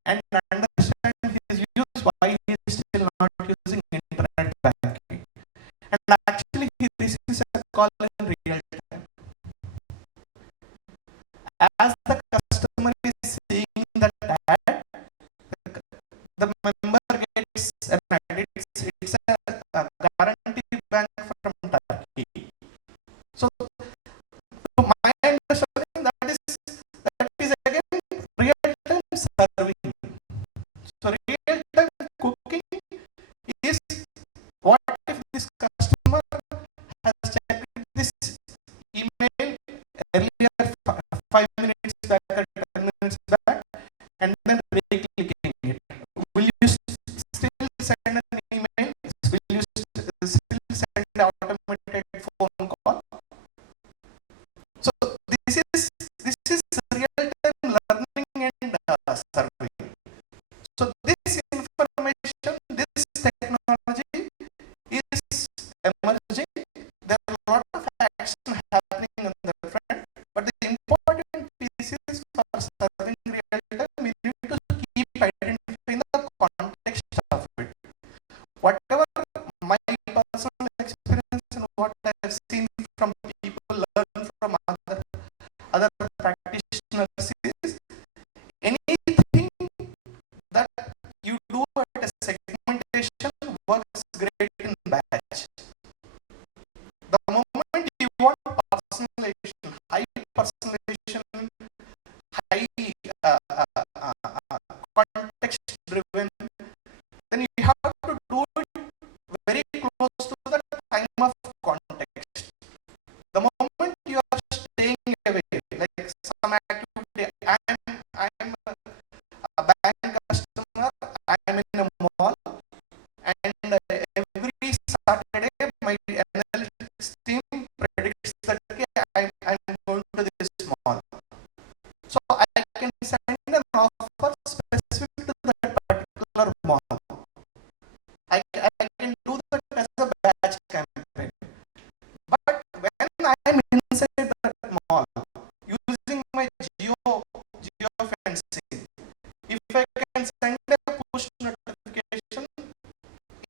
and understand his use, why he is still not using internet banking. And actually he receives a call in real time. As the customer is seeing that ad, the member gets an ad. It's a guarantee bank from Turkey. So to my understanding, that is again real time serving. So real time cooking is, what if this customer has checked this email earlier 5 minutes back or 10 minutes back and then re-clicking it? Will you still send an email? Will you still send an automated phone call? personalization, high personalization, high context driven, then you have to do it very close to the time of context. The moment you are staying away, like some activity, I'm a bank customer, I'm in a mall, and every Saturday my analytics team predicts that okay, I'm going to this mall. So I can send an offer specific to that particular mall. I can do that as a batch campaign. But when I'm inside that mall, using my geofencing, if I can send a push notification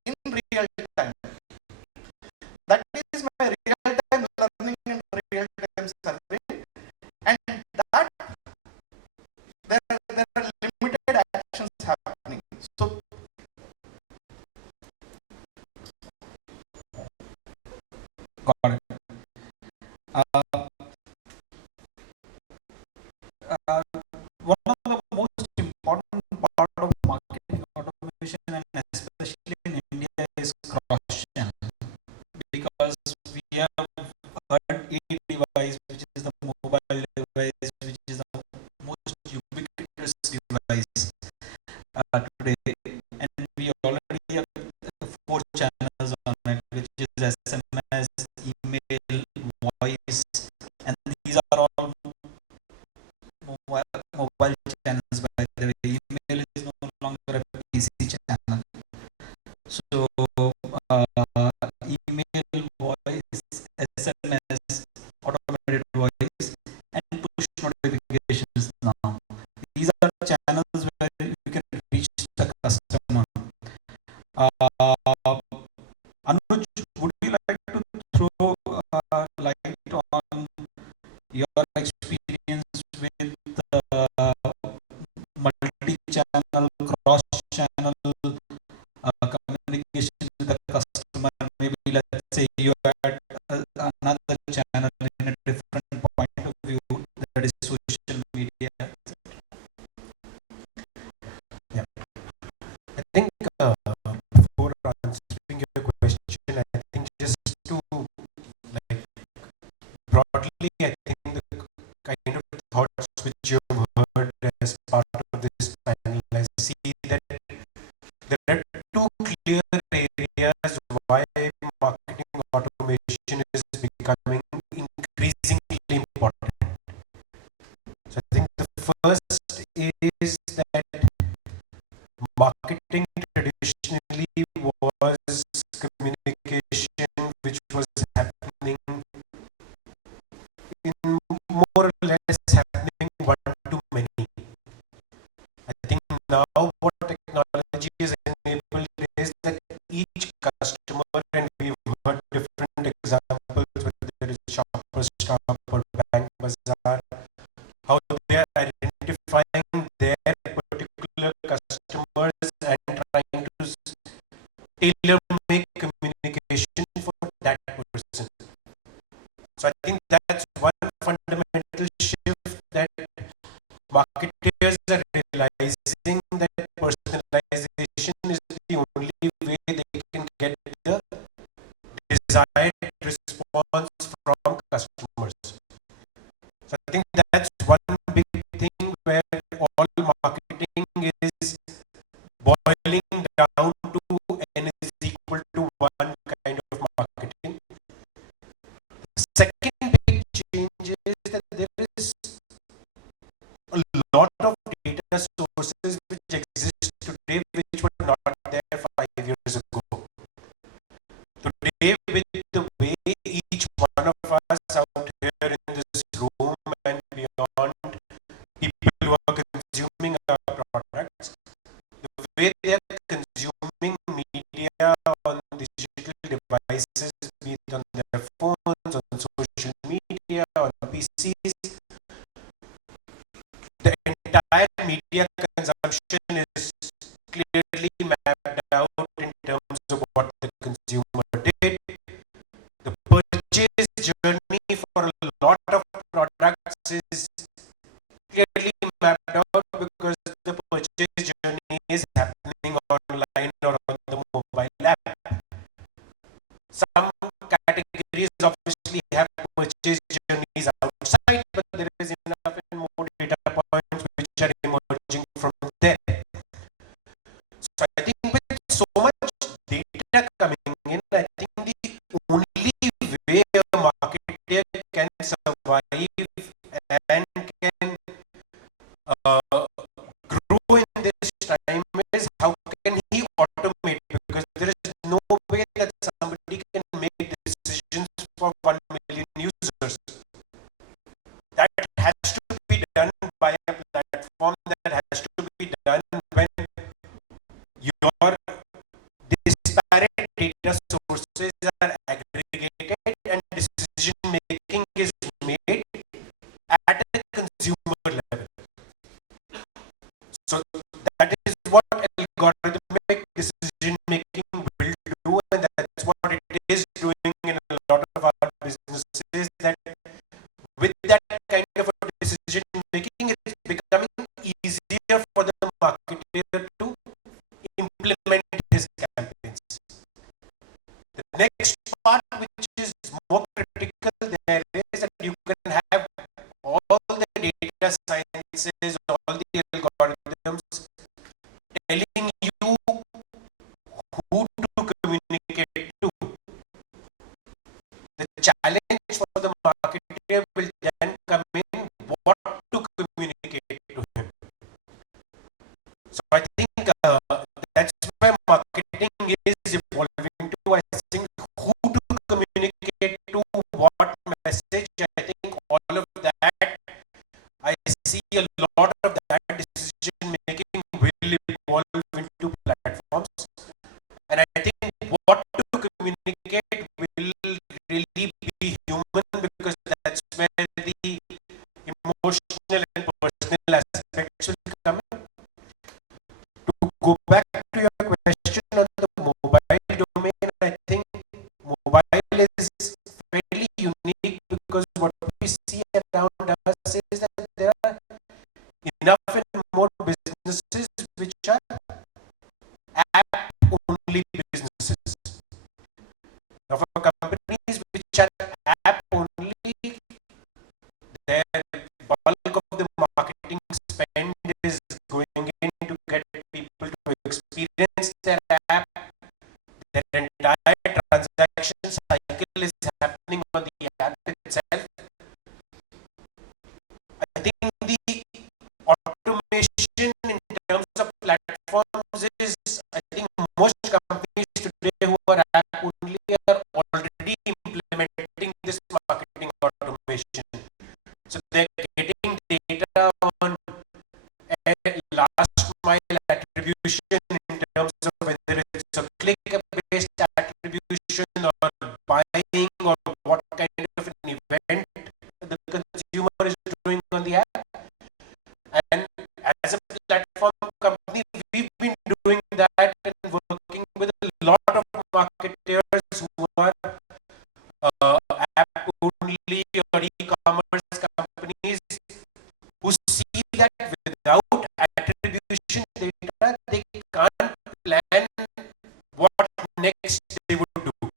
in real time, that is my real time learning and real time survey, and that there are limited actions happening. So got it. One of the most important part of marketing automation, and especially in India, is cross-channel, because we have heard a device, which is the mobile device, which is the most ubiquitous device today, and we already have 4 channels on it, which is SMS, email, voice, and these are all mobile channels. By the way, email is no longer a PC channel. So email, voice, SMS, automated voice, and push notifications now. These are channels where you can reach the customer. Anuj, would you like to throw light on your experience with multi-channel, cross-channel communication with the customer? Maybe let's say you had another channel in a different point of view, that is social media. Yeah. I think before answering your question, I think just to like broadly, I think the kind of thoughts which you have heard as part of this panel, I see that there are 2 clear areas why marketing automation is becoming increasingly important. So I think the first is that marketing traditionally was communication which was happening in more or less happening one to many. I think now what technology has enabled is that each customer, and we've heard different examples, whether it's ShopperStop or Bankbazaar, how they are identifying their particular customers and trying to tailor make communication for that person. So I think that's one fundamental shift, that marketers are realizing that personalization is the only way they can get the desired response from customers. So I think that's one big thing where all marketing is boiling down to n is equal to 1 kind of marketing. The second big change is that there is a lot of data sources which exist today which were not there 5 years ago. Today, with the way each one of us out here in this room and beyond, people who are consuming our products, the way they are consuming media on digital devices, be it on their phones, on social media, on PCs, the entire media consumption is clearly mapped out in terms of what the consumer did. The purchase journey for a lot lot of products is clearly mapped out because the purchase journey is happening online or on the mobile app. Some categories obviously have purchase journeys outside, but there is enough and more data points which are emerging from there. So I think with so much data coming in, I think the only way a marketer can survive and can grow in this time is how can he automate, because there is no way that somebody can make decisions for 1 million users. That has to be done by a platform, that has to be done when your disparate data sources are aggregated and decision making is made at a consumer level. So that is what algorithmic decision making will do, and that's what it is doing in a lot of our businesses, that with that kind of a decision making, it's becoming easier for the marketer to implement his campaigns. The next part, which is more critical there, is that you can have all the data sciences, all the algorithms telling you who to communicate to. The challenge for the marketer will then come in what to communicate to him. So I think that's where marketing is evolving to. I think who to communicate to, what message, I think all of that, I see a lot of that decision making will evolve into platforms. And I think what to communicate will really be human, because that's where the emotional and personal aspects will come in. To go back to your question on the mobile domain, I think mobile is fairly unique, because what we see around us is that there are enough and more businesses which are app-only businesses. Now, for companies which are app-only, their bulk of the marketing spend is going in to get people to experience their app. Their entire transaction cycle is happening on the app itself. I think the automation in terms of platforms is, I think most companies today who are app only are already implementing this marketing automation. So they're getting data on last mile attribution in terms of whether it's a click-based attribution or buying or what kind of an event the consumer is doing on the app. And as a platform company, we've been doing that and working with a lot of marketers who are app only or e-commerce companies who see that without attribution data, they can't plan what next they would do.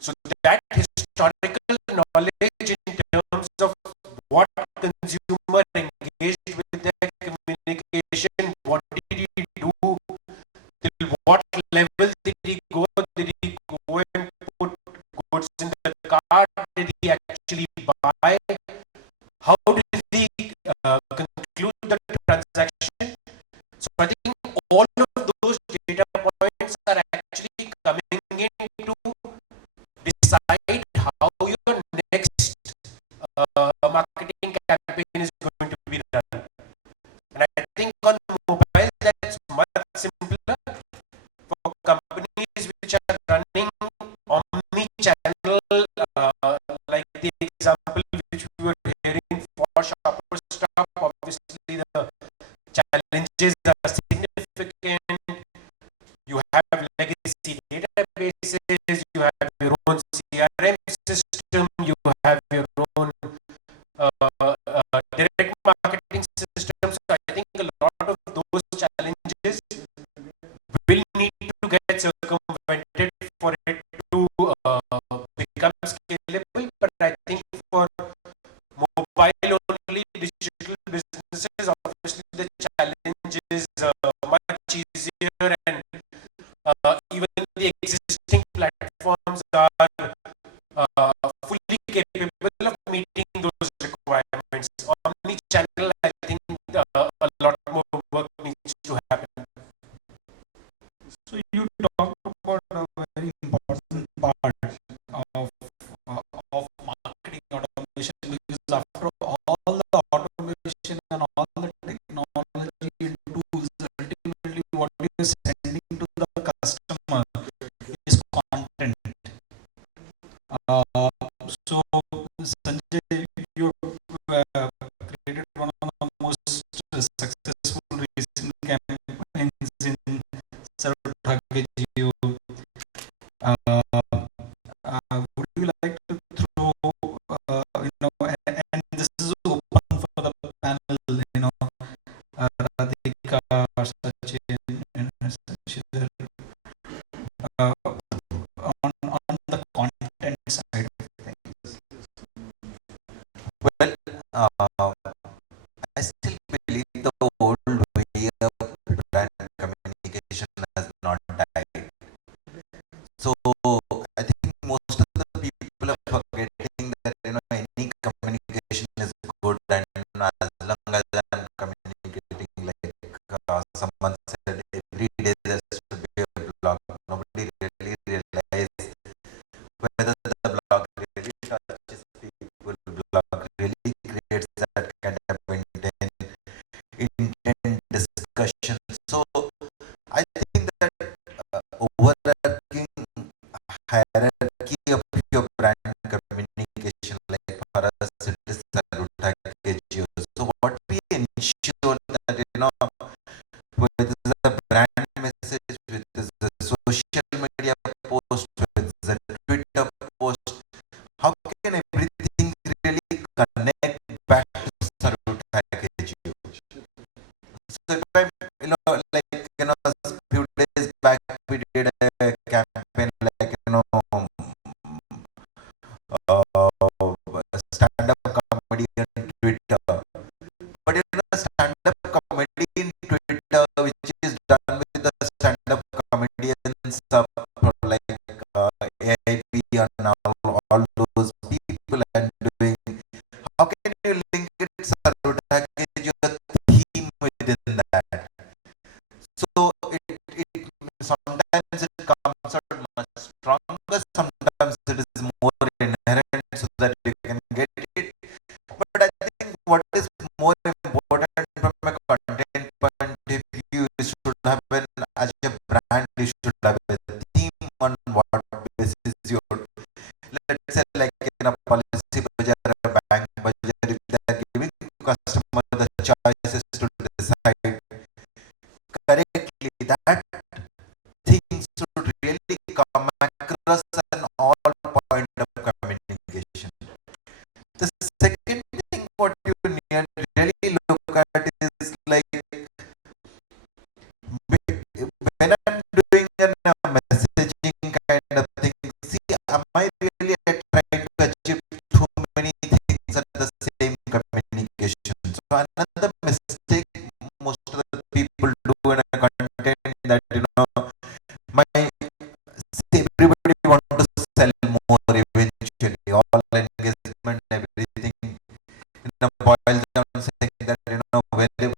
So that historical knowledge in terms of what consumer engaged with their communication, what did he do, till what level did he go and put goods in the cart, did he actually buy, how did he conclude the transaction. So I think all of those data points are actually coming in to decide how your next marketing campaign is going to be done. And I think on mobile that's much simpler. For companies which are running omni-channel, like the example which we were hearing for ShopperStop, obviously the challenges are significant. You have legacy databases, you have your own CRM system, you have meeting those requirements. Omni-channel, I think a lot more work needs to happen. So you talked about a very important part of marketing automation, because after all the automation and all the technology and tools, ultimately what you're sending to the customer is content. So Sanjay, you created one of the most successful recent campaigns in Sasidhar. Would you like to throw, and this is open for the panel, Radhika, Sachin, and Sasidhar, on the content side of things? Well, I still believe the old way of brand communication has not died. So I think most of the people are forgetting that any communication is good, and as long as I'm communicating, like someone said, every day there should be a blog. Nobody really realizes whether the blog really touches people. Blog really creates that kind of intent discussion. So I think that overarching hierarchy of your brand communication, like for us, it is advertising. So what we ensure that with the brand message, with the social media post, with the Twitter post, how can everything really connect back to Sarut package? So if I, a few days back we did a campaign like, stand-up comedy on Twitter. But stand-up comedy in Twitter, which is done with the stand-up comedians like AIP and all those people and doing. How can you link it, Sarut package, your theme within that? So it sometimes it comes out much stronger, sometimes it is more inherent so that you can get it. But I think what is more important from a content point of view, you should have as a brand, you should have a theme on what basis your, let's say, like in a PolicyBazaar or Bankbazaar, if they are giving customer the choices to decide correctly, that things should really come across an all point of communication. The second thing what you really look at is like, when I'm doing a messaging kind of thing, see, am I really trying to achieve too many things at the same communication? So another mistake most of the people do in a content, that my everybody want to sell more eventually, all engagement, everything boils down saying that whether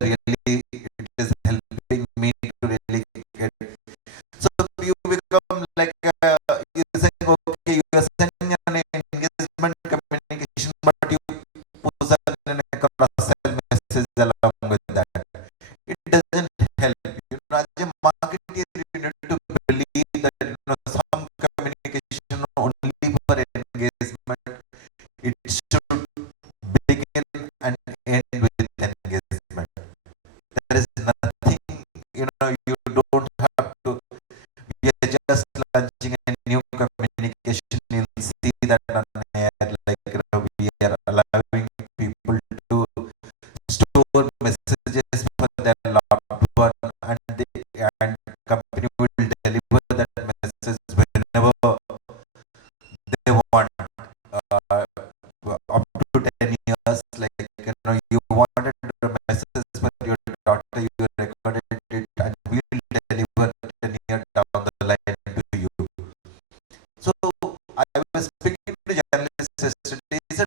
really it is helping me to really get. So you become like you're saying, okay, you are sending an engagement communication, but you put a cross-sell message along with that. It doesn't help. As a marketer, you need to believe that some communication only for engagement. It should begin and end with engagement. There is nothing, you don't have to. We are just launching a new communication. You'll see that on air, like we are allowing people to store messages for their loved one, and company will deliver that message whenever they want, up to 10 years. Like, you wanted a message for your daughter, you recorded it, and we will deliver 10 years down the line to you. So I was speaking to journalists yesterday. He said,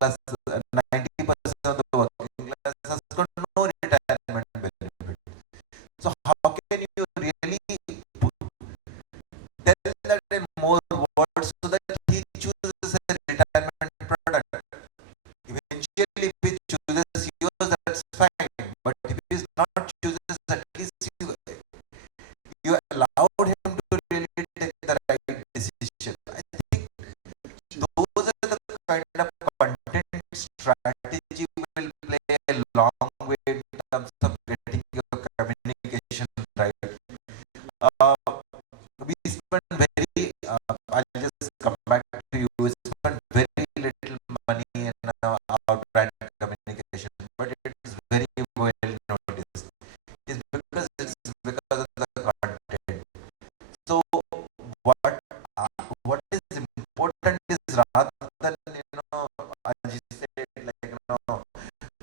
class, 90% of the working class has got no retirement benefit. So how can you really tell that in more words so that he chooses a retirement product? Eventually, if he chooses yours, that's fine. But if he is not chooses, at least you allowed him to really take the right decision. I think those are the kind of content strategy will play a long way in terms of getting your communication right. Uh, we spend very, I'll just come back to you, we spend very little money in our brand communication, but it is very well noticed. It's because of the content. So what is important is rather than as you said, like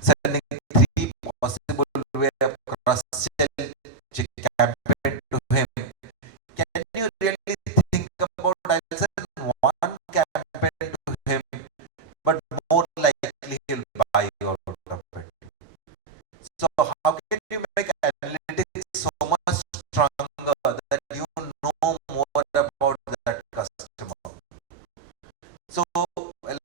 sending three possible way of cross-sell campaign to him. Can you really think about I'll send one campaign to him, but more likely he'll buy out of it. So how can you make analytics so much stronger that you know more about that customer? So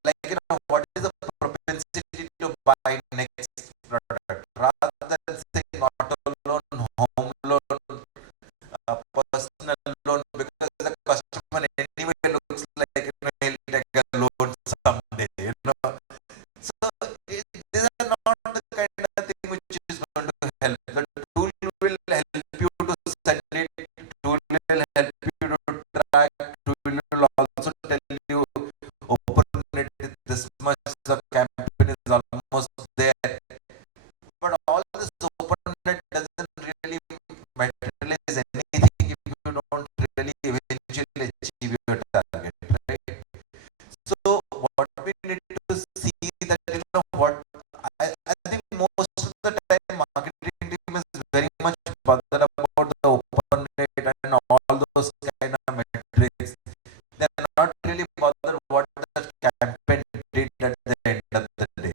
like what is the propensity to buy next product rather than saying auto loan, home loan, personal loan, because the customer anyway looks like he'll take a loan someday. So these are not the kind of thing which is going to help. The tool will help you to send it. Tool will help you to track. Tool will also tell you open it this much. The campaign is almost there. But all this open net doesn't really materialize anything if you don't really eventually achieve your target, right? So what we need to see that what I think most of the time marketing team is very much bothered about the open rate and all those kind of metrics. They're not really bothered what the campaign did at the end of the day.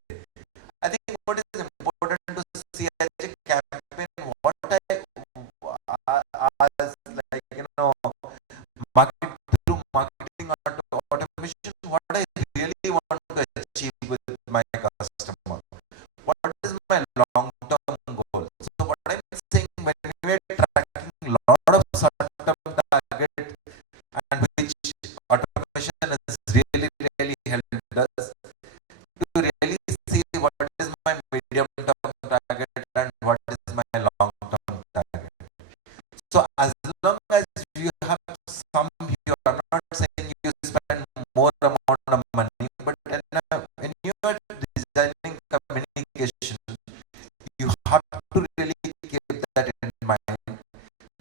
I think what is important to see as a campaign, what I as market through marketing automation, what I really want to achieve with my customer. What is my long-term goal? So what I'm saying, when we are tracking a lot of short-term target and which automation has really helped us to really see what is my medium-term target and what is my long-term target. So as long as you have some view, I'm not saying you spend more amount of money, but when you are designing communication, you have to really keep that in mind.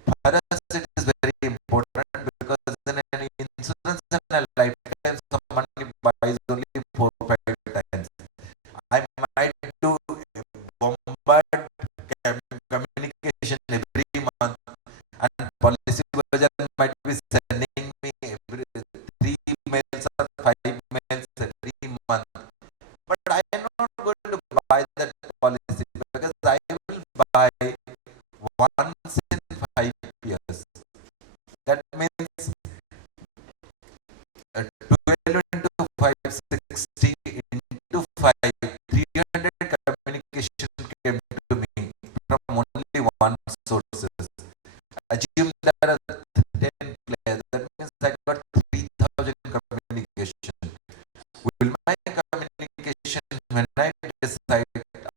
For us, it is very important because in an insurance and a lifetime, someone buys only 4 or 5 times. I might do bombard communication every month, and PolicyBazaar might be sending me every 3 mails or 5 mails every month. But I am not going to buy that policy because I will buy once in 5 years. That means 12 into 5, 60 into 5, 300 communication came to me from only one sources. Assume there are 10 players, that means I got 3,000 communication. Will my communication, when I decide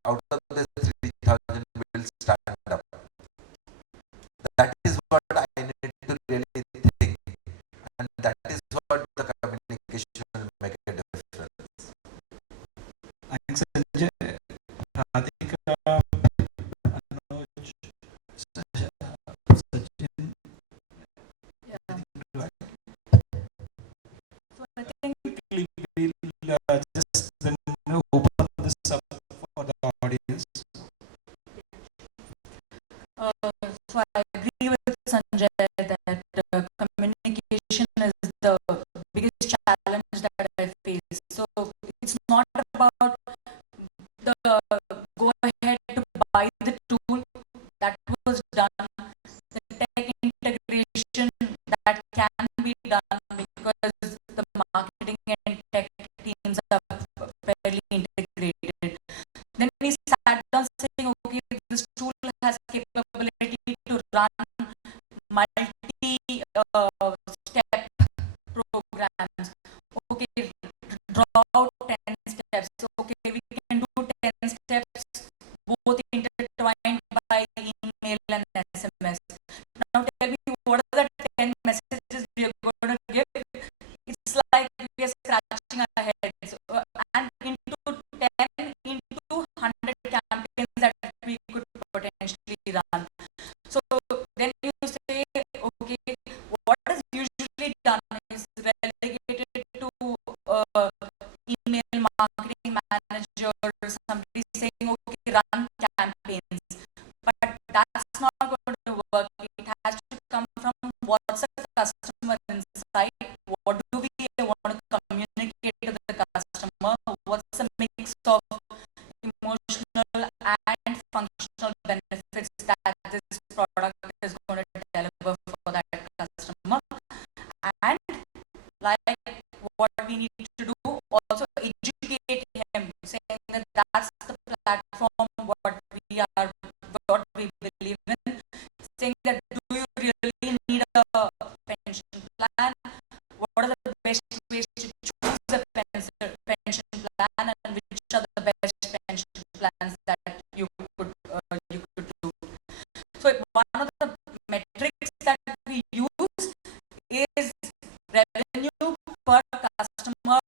out of this 3,000 will stand up? That is what I need to really think, and that is what the communication will make a difference. Thanks, Sanjay. Radhika, Anuj, Sachin. Yeah. So I think We'll just then open this up for the audience. so I agree with Sanjay that communication is the biggest challenge that I face. So it's not about the go ahead to buy the tool that was done, the tech integration that can be done because the marketing and tech teams are fairly integrated. Then we sat down saying, okay, this tool has capability to run multi-step programs. Okay, draw out 10 steps. Okay, we can do 10 steps both intertwined by email and SMS. Now tell me, what are the 10 messages we are going to give? It's like we are scratching our heads. And into 10, into 100 campaigns that we could potentially run. So then you say, okay, what is usually done is relegated to email marketing manager or somebody saying, okay, run campaigns. But that's not going to work. It has to come from what's the customer insight, what do we want to communicate to the customer, what's the mix of emotional and functional benefits that this product is going to deliver for that customer. And like what we need to do, also educate him, saying that that's the platform, what we believe in, saying that do you really need a pension plan? What are the best ways to choose a pension plan, and which are the best pension plans that you could do? So one of the metrics that we use is revenue per customer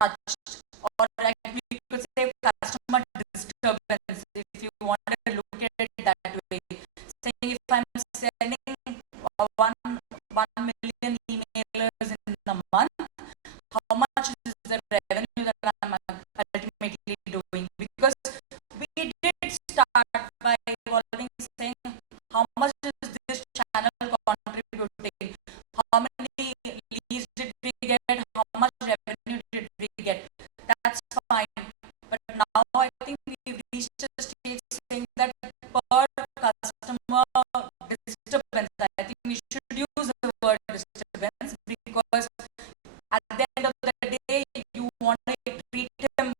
touched, or like we could say customer disturbance, if you want to look at it that way. Saying if I'm sending 1 million emailers in a month, how much is the revenue that I'm ultimately doing? Because we did start by evolving, saying how much is this channel contributing, how many leads did we get, how much revenue did we get. That's fine, but now I think we've reached a stage saying that per customer disturbance, I think we should use the word disturbance, because at the end of the day you want to treat him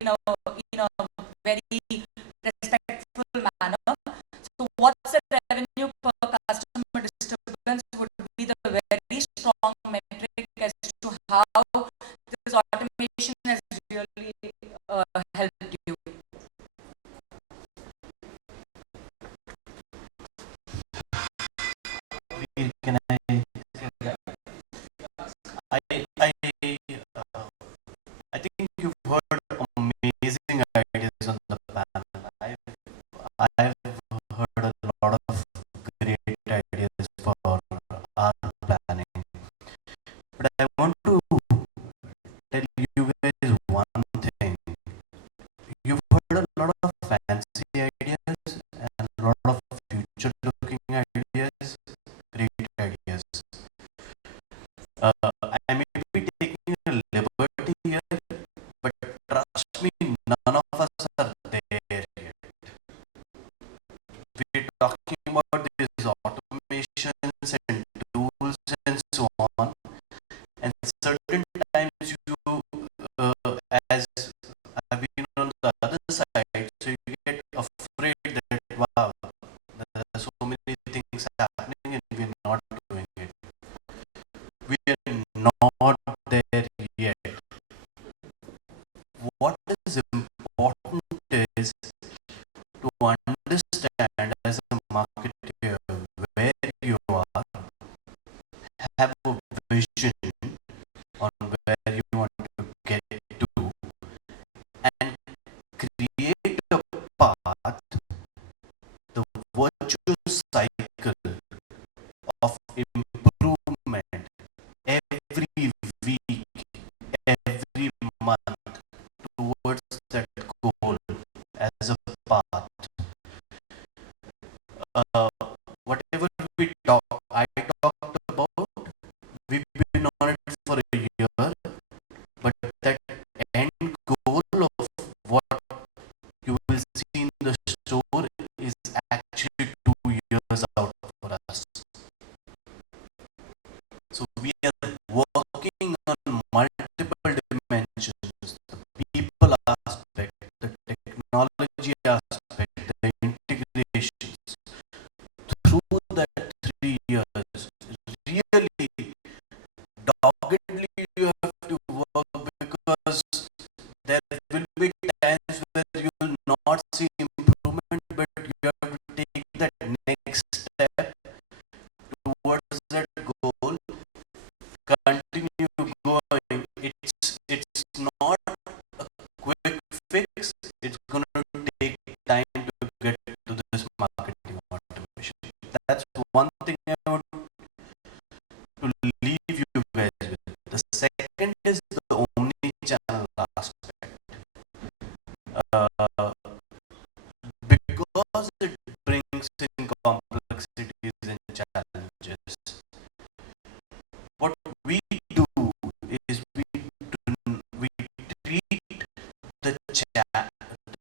in a very respectful manner. So what's the revenue per customer disturbance would be the very strong metric as to how this automation has really helped you. Can I think you've heard amazing ideas on the panel. I've heard a lot of great ideas for our planning. But I want to tell you guys one thing. You've heard a lot of fancy ideas and a lot of future-looking ideas, great ideas. I may be taking a liberty here, but trust me, none of us are there yet. We're talking about these automations and tools and so on, and certain times you, as I've been on the other side, so you get afraid that, wow, there are so many things happening and we're not doing it. We are not there yet. What is important is to understand as a marketer where you are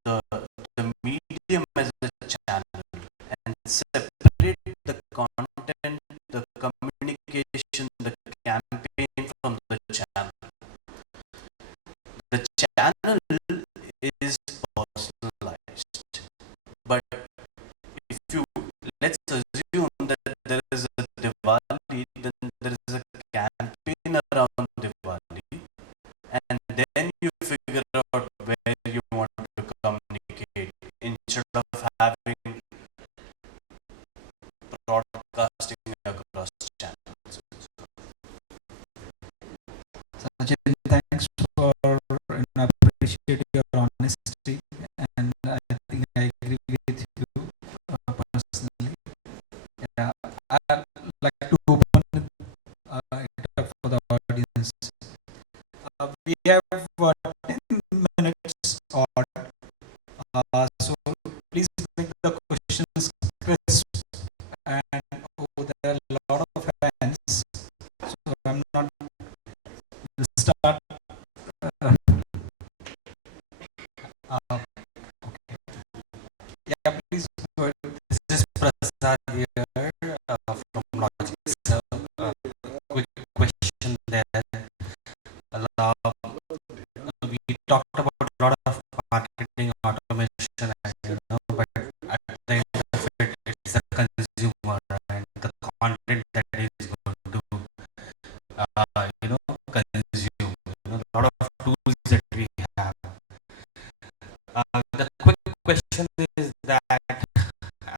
the medium as a channel and separate the content, the communication, the campaign from the channel. The channel is personalized, but if you let's assume that there is a Diwali, then there is a campaign around Diwali, and then you figure out where you want to communicate instead of having broadcasting across channels. Sachin, thanks for appreciate your honesty, and I think I agree with you personally. Yeah, I'd like to open it up for the audience. We have 10 minutes odd, so please make the questions crisp. And there are a lot of hands, so I'm not will start. Okay. Yeah, please go ahead. This is Prasad here from Logic. So, quick question there. We talked about a lot of marketing automation, but at the end of it, it's the consumer and the content that is going to, consume. A lot of tools that we have. The quick question is that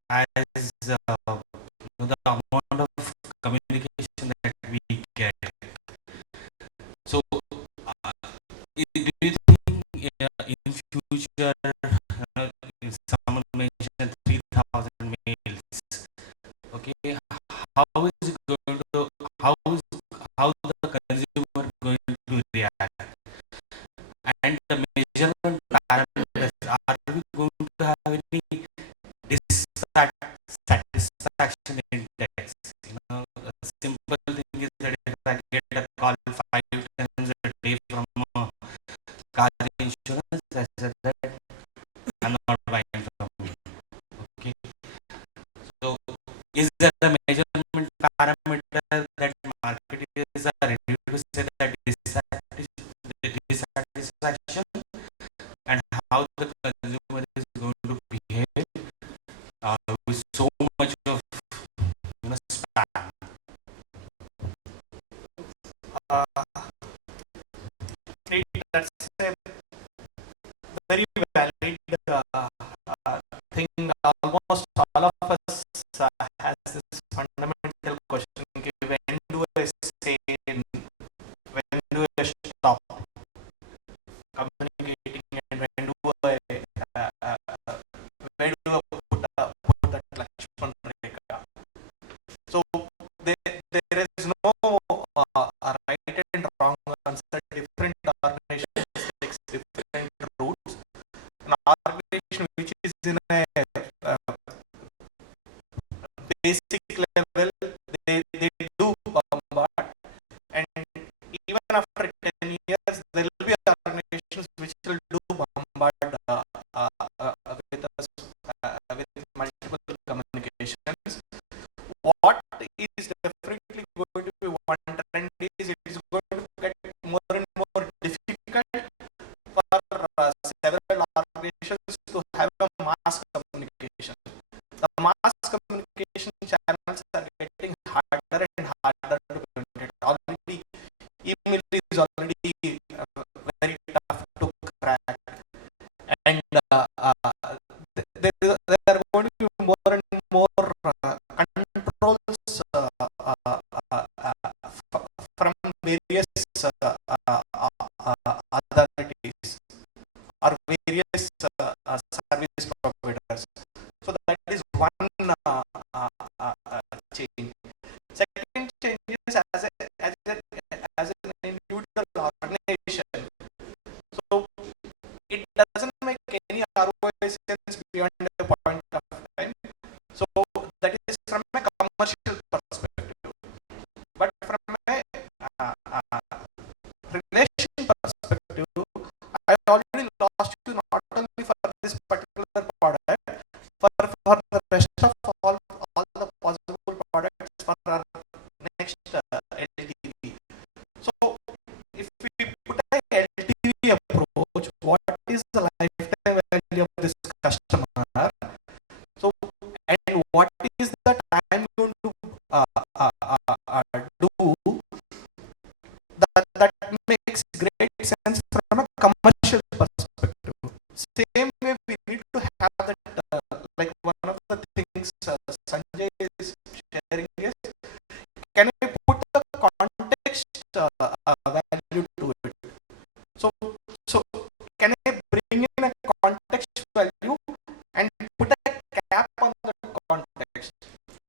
as the amount of communication that we get, so do you think in future someone mentioned 3,000 mails? Okay, how is it going to how the consumer going to react? And the measurement parameters, are we going to have any dissatisfaction index? A simple thing is that if I get a call 5 times a day from car insurance, I said that I'm not buying from you. Okay, so is there a measurement parameter that marketers are ready to say that dissatisfaction and how the consumer is going to behave with so much of spam? That's a very valid thing. Almost all of us has this fundamental question: when do I say, when do I stop communicating, and when do I where do I put that Lakshman Rekha? So there is no right and wrong answer. Different organizations takes different routes. An organization which is in a basic level, they do bombard, and even after 10 years, there will be organizations which will do bombard with us with multiple communications. What is definitely going to be one trend is it is going to get more and more difficult for several organizations to have a mass communication. The mass communication channels are getting harder and harder to penetrate. Already, email is already very tough to crack, and there are going to be more and more controls from various authorities or various service providers. So that is one change. Second change is as an individual organization. So it doesn't make any ROI sense beyond a point of time. So that is from a commercial perspective. But from a relation perspective, I already lost you not LTV approach, what is the lifetime value of this customer? So, and what is the time going to do that makes great sense from a commercial perspective. Same way, we need to have that, like one of the things Sanjay is sharing is, can I put the context value to it? So, so can I bring in a context value and put a cap on the context?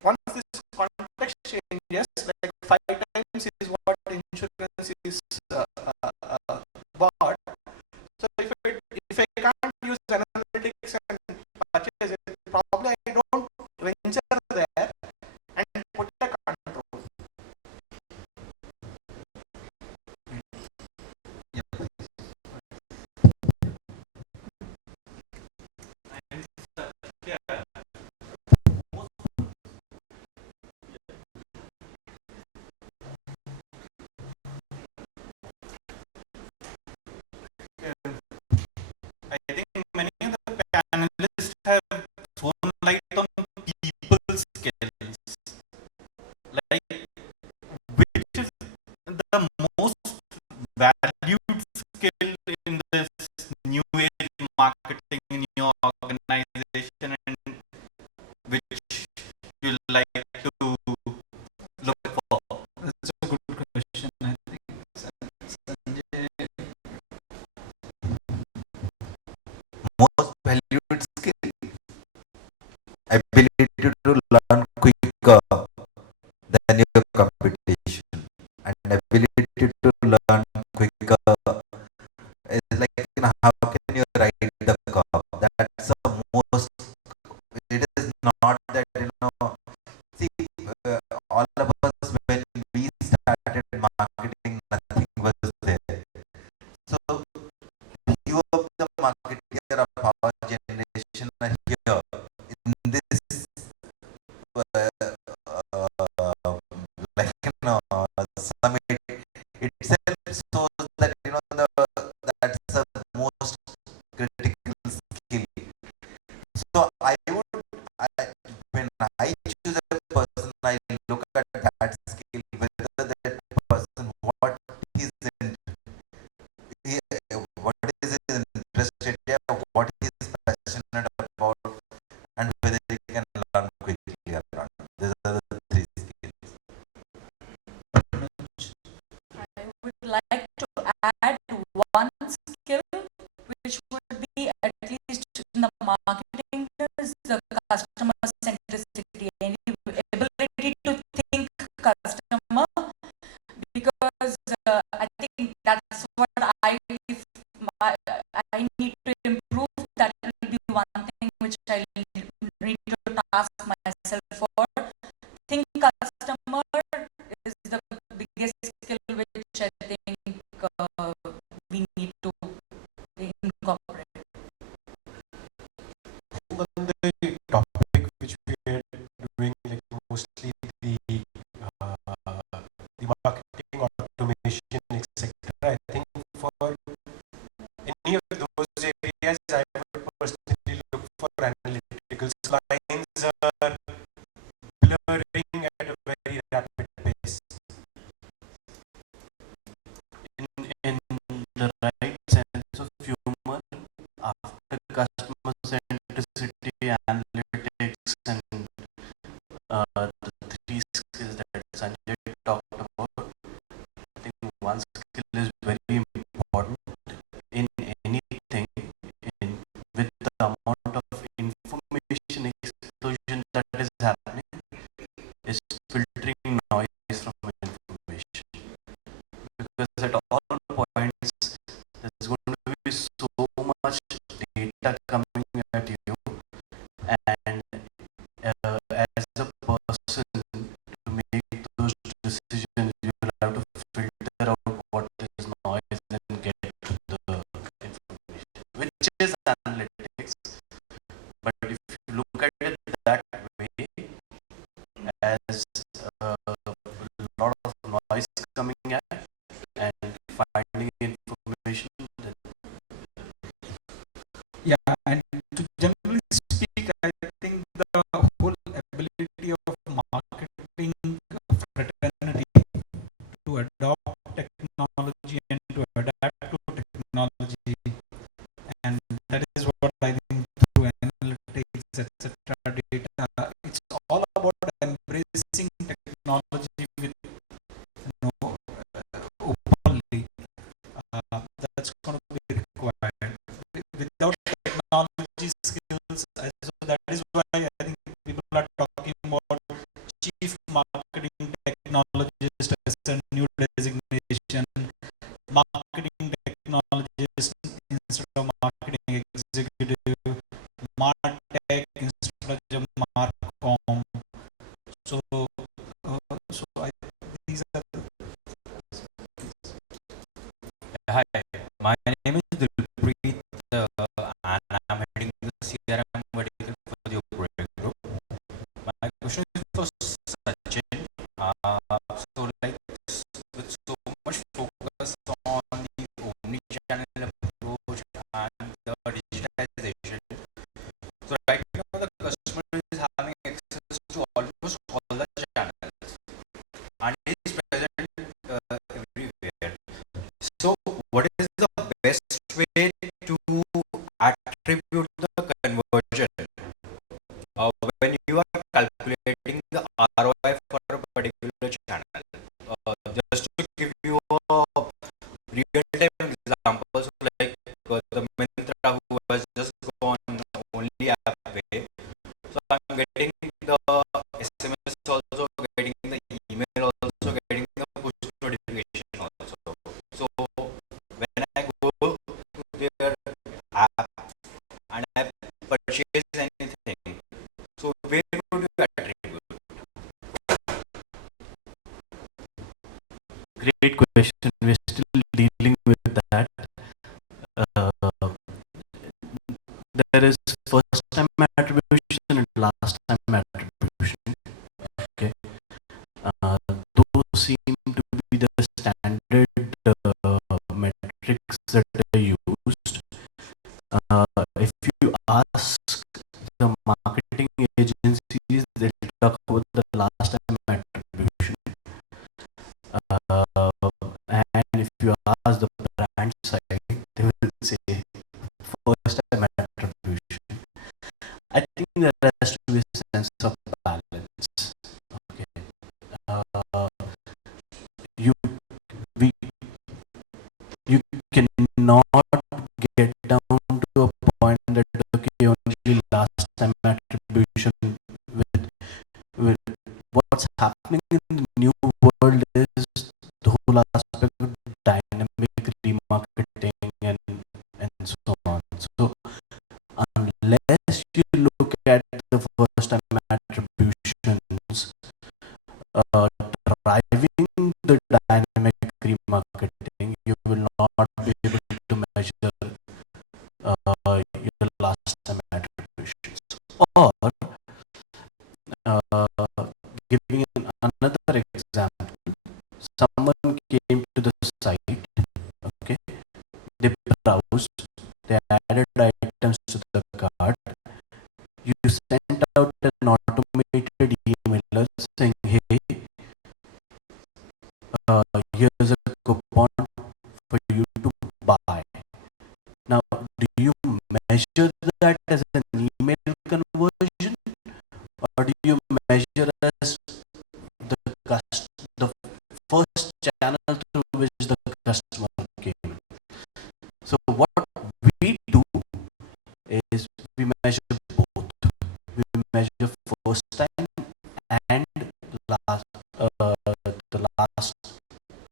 Once this context changes, like 5 times is what insurance is bought. So if I can't use analytics and purchase it, probably I don't venture there and put a control. I think many of the panelists have thrown light on people skills, like which is the most valued skill in this new age marketing in your organization, and which you like to look for? That's a good question. I think Sanjay, Most valued skill, ability to learn quicker than your competition, and ability to learn quicker is like, how can you ride the curve? That's the most. It is not that, see, all of us, when we started marketing, nothing was there. So few of the marketeer of our generation are here in this like summit itself, shows that that's the most critical skill. So when I choose a person, I look at that skill, whether that person, what he's in, what is his interested in, what he is passionate about, and whether he can learn quickly or not. These are the three skills. I would like to add one skill which would be, at least in the marketing, is the customer centricity and the ability to think customer, because I think that's what if I need to improve, that will be one thing which I need to task myself for. Think customer is the biggest skill which I think we need to incorporate. On the topic which we are doing, like mostly the marketing automation, etc. I think for any of those areas, I would personally look for analytical lines are blurring at a very rapid pace. In the right sense of humor, after customer centricity, analytics, and the three skills that Sanjay talked about, I think one skill is very important in anything, with the amount of information explosion that is happening, is filtering noise from information. Because at all points, there's going to be so much data coming at you, and as a person, to make those decisions, you will have to filter out what is noise and get to the information, which is analytics. But if you look at it that way, as a lot of noise coming at and finding information, Yeah, and to generally speak, I think the whole ability of marketing fraternity to adopt technology and to adapt to technology, and that is what I think through analytics, etc., data, it's all about embracing technology with openly. That's going to be required. Without technology skills, so that is why I think people are talking about chief marketing technologist as a new designation, marketing technologist instead of marketing executive, martech instead of marcom. So, so these are the Hi, my name is Dilpreet, and I'm heading the CRM vertical for the operating group. My question is for Sachin. So, like, with so much focus on the omni-channel approach and the digitization, so right now the customer is having access to almost all the channels and is present everywhere. So, what is the best way to attribute the conversion when you are calculating the ROI for a particular channel? Just to give you a real-time example, so like the Mintra who has just gone only Affle, so I'm getting the SMS also, getting the email also, getting the push notification also. So when I go to their app and I purchase anything, so where would you attribute? Great question. We're still dealing with that. Uh, there is first time attribution and last time attribution. Okay. Those seem to be the standard metrics that are used. If you ask the marketing agencies, they'll talk about the last time attribution. And if you ask the brand side, they will say first time attribution. I think there has to be a sense of balance. Okay. You we you cannot get down to a point that okay only last time attribution with what's happening in the new world is the whole aspect of dynamic remarketing and so on. So unless you look at the first time attributions driving the dynamic remarketing, you will not be able to measure your last time attributions. Or giving another example, someone came to the site, okay, they browsed, they added items to the cart, you sent out an automated email saying, hey, here's a coupon for you to buy. Now, do you measure that as an email conversion, or do you measure as the first channel through which the customer came? So what we do is we measure both. We measure first time and last, the last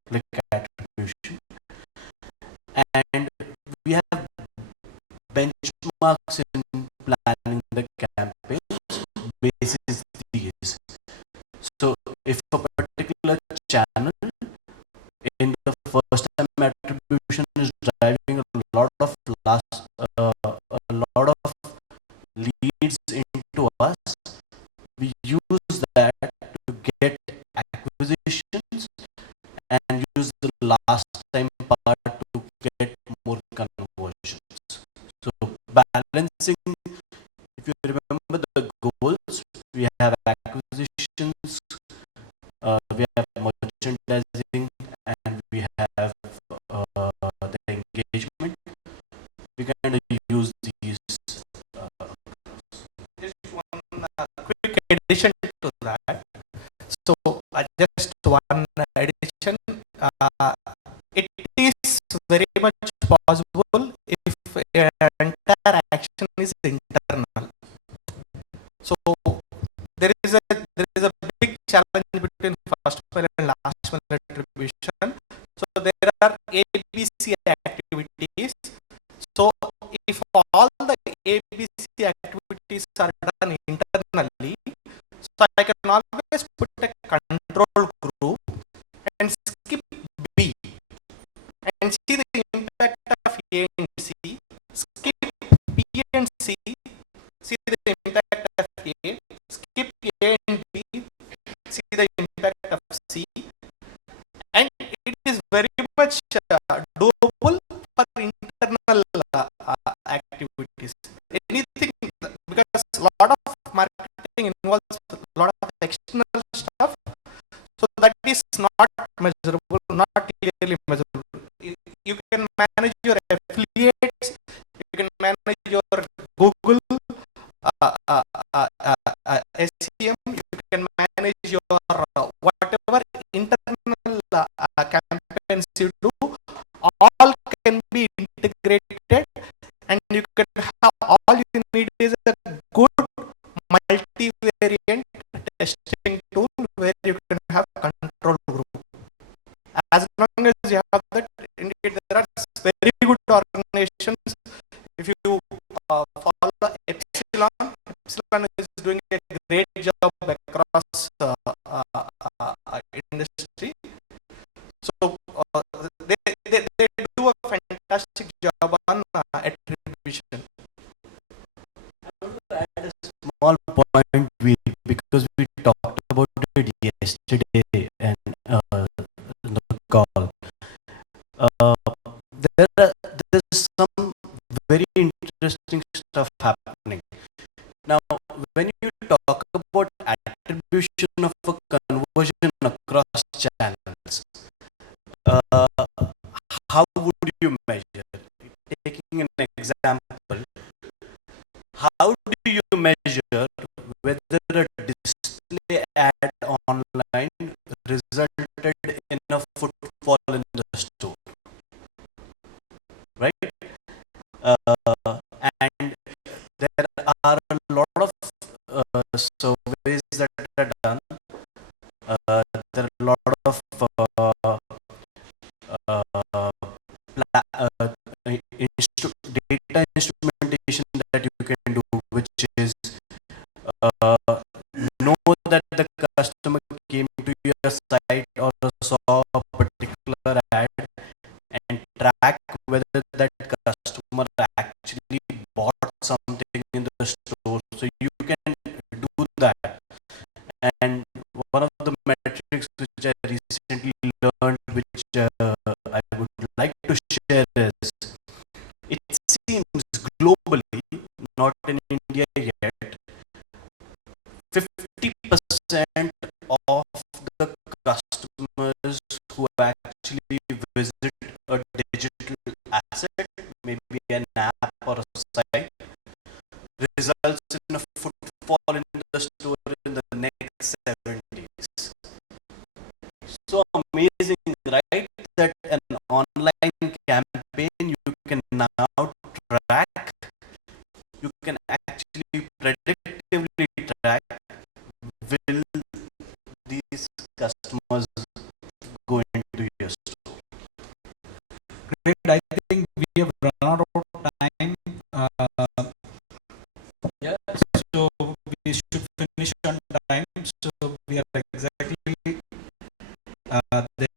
click attribution, and we have benchmarks in planning the campaigns basis these. So if a particular channel in the first time attribution is driving a lot of leads into us, we use that to get acquisitions and use the last time part to get more conversions. So balancing, if you remember the goals, we have acquisitions, we have merchandising, and we have the engagement. We kind of use these. Just one quick addition to that. So just one addition. It is very much possible if entire action is internal. So there is a big challenge between first mile and last mile attribution. So there are ABC activities. So if all the ABC activities are done internally, so I can always put a control group and skip B and see the impact of A and C. Skip B and C, see the impact of A. Skip A and B, see the impact of C. And it is very much doable for internal activities. Anything, because a lot of marketing involves a lot of external stuff, so that is not measurable, not clearly measurable. You can manage your affiliates, you can manage your Google SEM, you can manage your whatever internal campaigns you do, all can be integrated, and you can have, all you need is a good multivariant testing tool where you can have control group. As long as you have that, indeed there are very good organizations. If you follow Epsilon is doing a great job across industry. So they do a fantastic job on attribution. I want to add a small point, because we talked about it yesterday and in the call. There's some very interesting stuff happening. Now, when you talk about attribution of a conversion across channels, how would you measure? Taking an example, how do you measure whether a display ad online resulted in a footfall in the store? Right? And there are a lot of surveys that are done. There are a lot of data instrumentation that you can do, which is know that the customer came to your site or saw a particular ad and track whether that customer actually bought something in the store. So you can do that. And one of the metrics which I recently learned, which I would like to share, is it seems globally, not in India yet, 50% of the customers who actually visit a digital asset, maybe an app or a site, results in a footfall in the store in the next 7 days. So amazing, right? That an online campaign you can now track, you can actually predictively track, will these customers go into your store? Great. I think we have run out of time. Yeah. So we should finish on time. So we are exactly there.